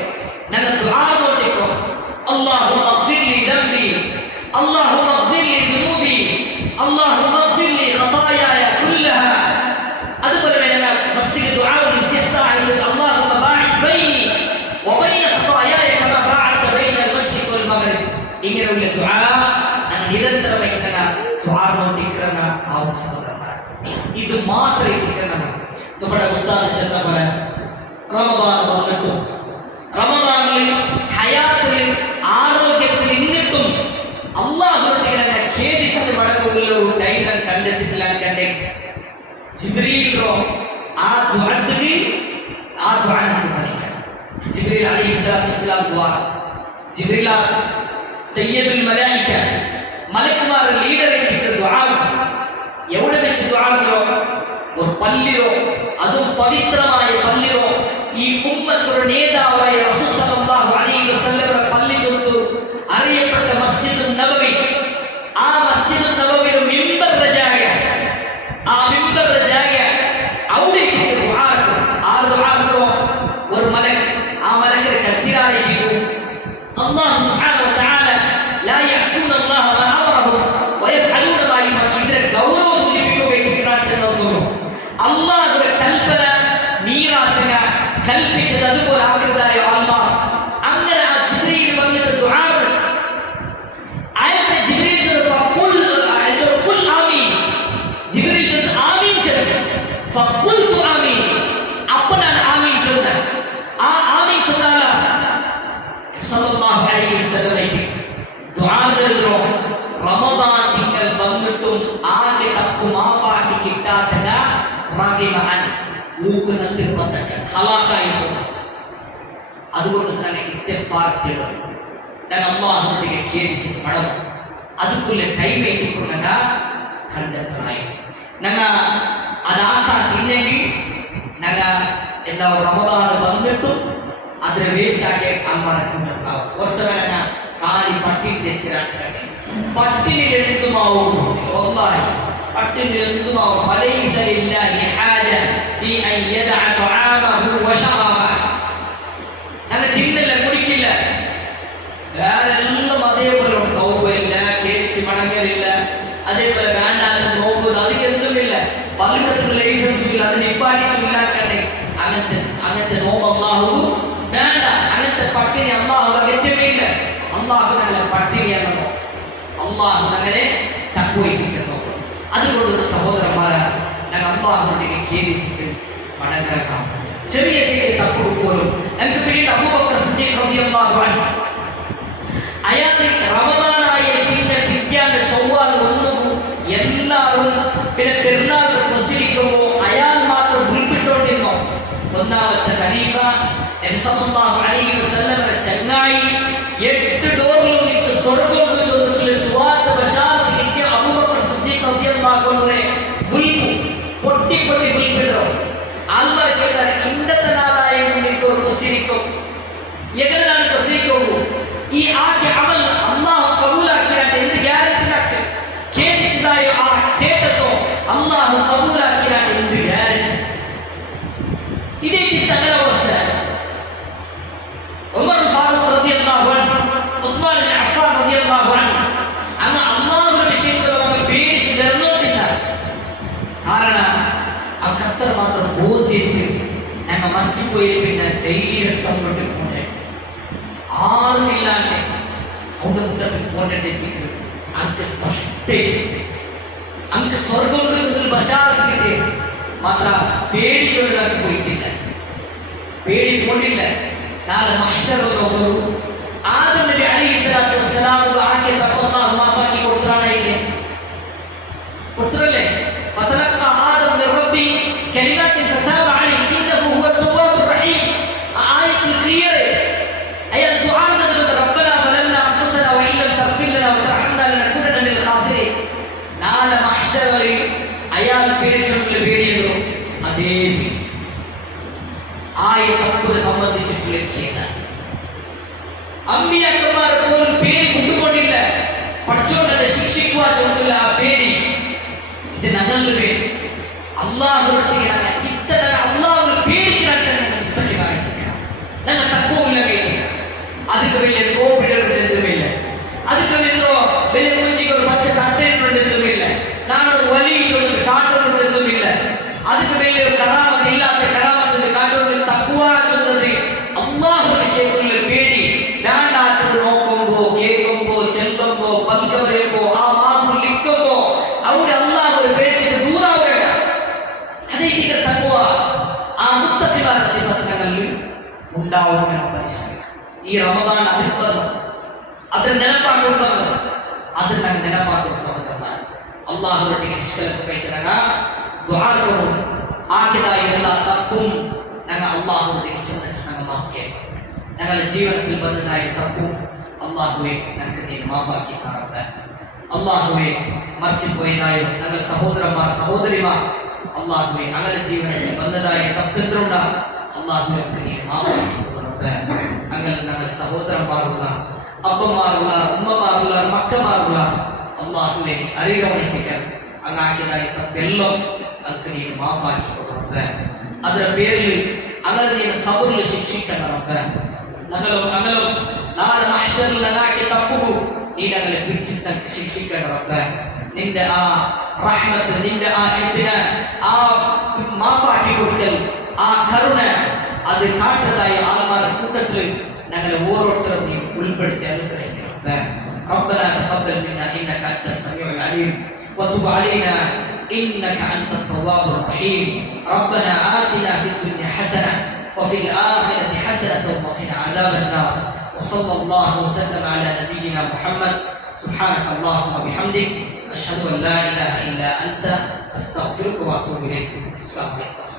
ದುಆ ನಾನು ನಿರಂತರವಾಗಿ ನನ್ನ ದುಆ ನೋಡಿಕ್ರನ ಆ ಸಹೋದರ ಇದು ಮಾತ್ರ ಇದಕ್ಕೆ നമ്മുടെ ഉസ്താദ് ചെന്നപ്പോൾ റമദാൻ വന്നിട്ടു റമദാനിൽ ഹയാത്തിൽ ആരോഗ്യത്തിൽ ഇന്നിട്ടും അള്ളാഹുവിനെ ഖേദിച്ചിട്ട് മടങ്ങുള്ള ഒരു ടൈം കണ്ടെത്തിച്ചില്ല കണ്ടേ ജിബ്രീൽ ആ ദുആക്ക് ആ ദുആ നമുക്ക് ഫലിക്കാം ജിബ്രീൽ അലൈഹിസ്സലാത്തു വസ്സലാം ദുആ ജിബ്രീൽ സയ്യിദുൽ മലായിക മലക്കുമാർ ലീഡർ എത്തിച്ച ദുആ എവിടെ വെച്ച് ദുആ ഒരു പള്ളിയോ അതും പവിത്രമായ പള്ളിയോ ഈ ഉമ്മത്തിന്റെ നേതാവായ റസൂൽ സല്ലല്ലാഹു അലൈഹി വസല്ലം പള്ളി ചൊല്ലു അറിയപ്പെട്ട മസ്ജിദുൻ നബവി ആ മസ്ജിദുൻ നബവിയുടെ മിമ്പർ റജായ ആ മിമ്പർ റജായ അവിടെ ദുആക്ക് ആ ദുആക്ക് ഒരു മലക്ക് ആ മലക്ക് കത്തിരായിരിക്കും അല്ലാഹു സുബ്ഹാനഹു വ തആല ലാ യഅ്സുന അല്ലാഹ മാ അമറഹു വയഫഅലൂന മാ യുമറൂന ഗൗരവ അള്ളാഹുവിന്റെ കൽപ്പന മീറാത്തിന കൽപ്പിച്ചത് അതുപോലെ ആഗ്രഹമായ അള്ളാഹ് അങ്ങനെ ആ ജിബ്രീൽ വന്നിട്ട് ദുആ ആയത്തെ ജിബ്രീൽ ഫഖുൽ ആമീൻ ജിബ്രീൽ ആമീൻ ചൊല്ലു ഫഖുൽതു ആമീൻ അപ്പോൾ ഞാൻ ആമീൻ ചൊല്ലുക ആ ആമീൻ ചൊല്ലാല സല്ലല്ലാഹു അലൈഹി വസല്ലമയ്ക്ക് ദുആ നൽകുന്നു റമദാൻ തിങ്കൾ വന്നിട്ടും ആകെ തപ്പു മാപ്പാക്കി കിട്ടാത്ത അതുകൊണ്ട് തന്നെ ഇസ്തിഗ്ഫാർ ചെയ്യണം ഞാൻ അല്ലാഹുവിനെ ഖേദിച്ച് മടങ്ങും അതുക്കുള്ള ടൈം എത്തിക്കൊണ്ടക കണ്ടെത്തണായി ഞങ്ങ അതാക്കില്ലെങ്കിൽ ഞങ്ങ എന്താ റമദാൻ വന്നിട്ടും അതിനെ വേസ്റ്റ് ആക്കി അമ്മക്കുണ്ടാവും വർഷവേന കാലി പട്ടിണി തെച്ചിരാട്ടെ പട്ടിണി എന്തുമാവും വല്ലാഹി പട്ടിണി എന്തുമാവും ഫലൈസ ലില്ലാഹി ഹാജ ഫീ അൻ യദഅ തആമഹു വശറബഹു അങ്ങനെ തിന്നില്ല കുടിക്കില്ല വേറെ എല്ലാം അതേപോലെ തൗബയില്ല കേച്ച് മടങ്ങലില്ല അതേപോലെ വേണ്ടാത്ത നോക്കുക അതിക്കെന്തുമില്ല പലക്കത്തിന് ലൈസൻസും ഇല്ല അതിന് ഇപ്പാടിക്കില്ല കണ്ടേ അങ്ങനത്തെ നോമ്പ് അല്ലാഹു വേണ്ട അങ്ങനത്തെ പട്ടിണി അല്ലാഹു വ്യക്തമേ ഇല്ല അല്ലാഹു അങ്ങനെ പട്ടിണി എന്നോ അല്ലാഹു അങ്ങനെ തഖ്വയിക്കുന്നു അതുകൊണ്ട് സഹോദരന്മാരെ ഞങ്ങൾ അല്ലാഹുവിനെ ഖേദിച്ചിട്ട് മടങ്ങാം ചെറിയ ചെറിയ തപ്പു പോലും എനിക്ക് പിന്നീട് അബൂബക്കർ സിദ്ദീഖ് റളിയല്ലാഹു അൻഹു അയാൾക്ക് റമദാനായ പിന്നെ പിറ്റേന്ന് ചൊവ്വാൽ വന്നു എല്ലാവരും പിന്നെ പെരുന്നാൾ പ്രസരിക്കുമ്പോൾ അയാൾ മാത്രം ഉൾപ്പെട്ടുകൊണ്ടിരുന്നു ഒന്നാമത്തെ ഖലീഫ നബി സല്ലല്ലാഹു അലൈഹി വസല്ലമയുടെ ചങ്ങായി 8 ഡോറിലും എനിക്ക് സ്വർഗ്ഗം ചൊല്ലിട്ടുള്ള സ്വാദ് ബശാറത്ത് കിട്ടിയ അബൂബക്കർ സിദ്ദീഖ് റളിയല്ലാഹു അൻഹുനെ ബുൽബു പൊട്ടി ബുൽബിടോ അല്ലാഹ് കേട്ടാൽ ഇന്നത്തെ നാളായ എനിക്ക് ഒരു പ്രസരിക്കും എങ്ങനെ ഞാൻ പ്രസരിക്കുള്ളൂ ഈ ആദ്യ അമൽ അല്ലാഹു കബൂലാക്കിയാൽ എന്ത് ഗ്യാരണ്ടി ഖേദിച്ചതായ ആ കേട്ടോ അല്ലാഹു കബൂലാക്കിയാൽ എന്ത് ഗ്യാരണ്ടി ഇതേ തന്നെ അവസ്ഥ ഉമർ ഫാറൂഖ് റളിയല്ലാഹു അൻഹു ഉസ്മാൻ ഇബ്നു അഫ്ഫാൻ റളിയല്ലാഹു അൻഹു അങ്ങ് അല്ലാഹുവിന്റെ വിഷയത്തിൽ അവർ പേടിച്ച് വരുന്നോട്ടില്ല കാരണം ആ ഖത്തർ മാത്രം ബോധ്യത്തിൽ ഞങ്ങൾ മറിച്ചുപോയി പിന്നെ ഡൈറക്റ്റ് അങ്ങോട്ട് പോകണ്ടേ ആറുമില്ലാണ്ട് അവിടെ മുട്ടത്തിൽ പോകേണ്ടെത്തിക്ക് അങ്ങ് സ്പഷ്ടേ അങ്ങ് സ്വർഗം ബശാറത്ത് കിട്ടിയ മാത്ര പേടിക്കൊണ്ടതാക്കി പോയിട്ടില്ല പേടിക്കൊണ്ടില്ല നാളെ മഹ്ശറിൽ നോക്കൂ ആദം നബി അലൈഹിസ്സലാത്തു വസ്സലാം ആകെ അല്ലാഹു മാഫാക്കി കൊടുത്താണേ കൊടുത്തല്ലേ ഫതലഖ ആദം മിൻ റബ്ബി കലിമാത്തിൻ ഫതാബ അലൈഹി ഇന്നഹു ഹുവ തവ്വാബുർ റഹീം ആയത്തുൽ ക്ലിയർ അയാൾ ദുആ നടത്തുന്നത് റബ്ബനാ വലംനാ അൻഫുസനാ വഇൻ ലം തഗ്ഫിർ ലനാ വതർഹംനാ ലനകൂനന്ന മിനൽ ഖാസിരീൻ നാളെ മഹ്ശറിൽ അയാൾ പേടിച്ചുള്ള പേടിയതോ അതേ ആയത്തെ സംബന്ധിച്ചിട്ടുള്ള അമ്പിയാക്കന്മാർ പോലും പേടി കൊണ്ടുകൊണ്ടില്ല പഠിച്ചോണ്ടല്ലേ ശിക്ഷിക്കുവാൻ ചോദിച്ചില്ല ആ പേടി ഇത് ഞങ്ങളുടെ പേടി അള്ളാഹുവിനെ ഇത്തരം അള്ളാഹുവിനെ പേടിക്കാൻ ഞങ്ങൾ തക്കവില്ല പേടിക്കുക അതിക്ക് വലിയ കോപ്പിടുണ്ട് എന്തുമില്ല അതിക്ക് വലിയ കുഞ്ഞിക്ക് ഒരു പച്ച തട്ടേറ്റുണ്ട് എന്തുമില്ല നാളൊരു വലിയ കാട്ടുകൊണ്ട് എന്തുമില്ല അതിക്ക് വലിയ കറാമത്ത് ഇല്ലാത്ത കറാമത്തിന്റെ കാട്ടുകൊണ്ട് തക്കുവാക്കുന്നത് അള്ളാഹു വിഷയത്തിലുള്ള പേടി വേണ്ടാത്തത് നോക്കുമ്പോ കേൾക്കുമ്പോ ചെല്ലുമ്പോ സിഫത്ത് ഞങ്ങളിൽ ഉണ്ടാവുമെന്ന് പരിശ്രമിക്കും. ഈ റമദാൻ അതിൽ വന്നു അതിന് ನೆನಪಾಗುವುದು ಅದು ನನ್ನ ನೆನಪಾಗುವ ಸಹೋದರನ ಅಲ್ಲಾಹರೊಟ್ಟಿಗೆ ನಿಷ್ಕಲಂಕ ಕೈತನಗ ದುಆಗಳು ಆಗಿದ ಎಲ್ಲ ತಪ್ಪು ನಂಗೆ ಅಲ್ಲಾಹರೊಟ್ಟಿಗೆ ಚೆಂದಟ್ಟು ನಂಗೆ ಮಾಫ್ ಕೇಳಿ ഞങ്ങളുടെ ജീവിതത്തിൽ വന്നതായ തപ്പും അള്ളാഹുവെ ഞങ്ങൾക്ക് നീ മാഫാക്കി തരട്ടെ. അള്ളാഹുവെ മറിച്ചുപോയതായ ഞങ്ങൾ സഹോദരന്മാർ സഹോദരിമാർ അള്ളാഹുവെ ഞങ്ങളുടെ ജീവിതത്തിൽ വന്നതായ തപ്പെന്തുണ്ട അള്ളാഹുവെ നീ മാഫാക്കി തരട്ടെ. അങ്ങനെ ഞങ്ങൾ സഹോദരന്മാരുള്ള അപ്പമാരുള്ള ഉമ്മമാരുള്ള മക്കമാരുള്ള അള്ളാഹുവെ നീ അറിയണമെത്തിക്കാൻ അങ്ങാക്കിയതായ തപ്പെല്ലാം ഞങ്ങൾക്ക് നീ മാഫാക്കി തരട്ടെ. ಅದರ പേരിൽ അങ്ങനെ നീ ഖബറിൽ ശിക്ഷിക്കണം റബ്ബേ. ഞങ്ങളും നാളെ മഹ്ശറിൽ ഞങ്ങൾക്ക് തപ്പുകൂ നീ ഞങ്ങളെ പിടിച്ചിട്ട് ശിക്ഷിക്കണം റബ്ബേ. നിന്റെ ആ റഹ്മത്ത് നിന്റെ ആ എന്തിന് ആ മാഫാക്കി കൊടുക്കൽ ആ കരുണ അത് കാട്ടുന്നതായ ആൾമാരുടെ കൂട്ടത്തിൽ ഞങ്ങളെ ഓരോരുത്തരും നീ ഉൾപ്പെടുത്തി അനുഗ്രഹിക്കണം റബ്ബേ. ربنا تقبل منا انك انت السميع العليم وتب علينا انك انت التواب الرحيم. ربنا آتنا في الدنيا حسنه وفي الآخرة حسنة وقنا عذاب النار. وصلى الله وسلم على نبينا محمد. سبحانك اللهم وبحمدك أشهد أن لا إله إلا أنت أستغفرك وأتوب إليك. السلام عليكم.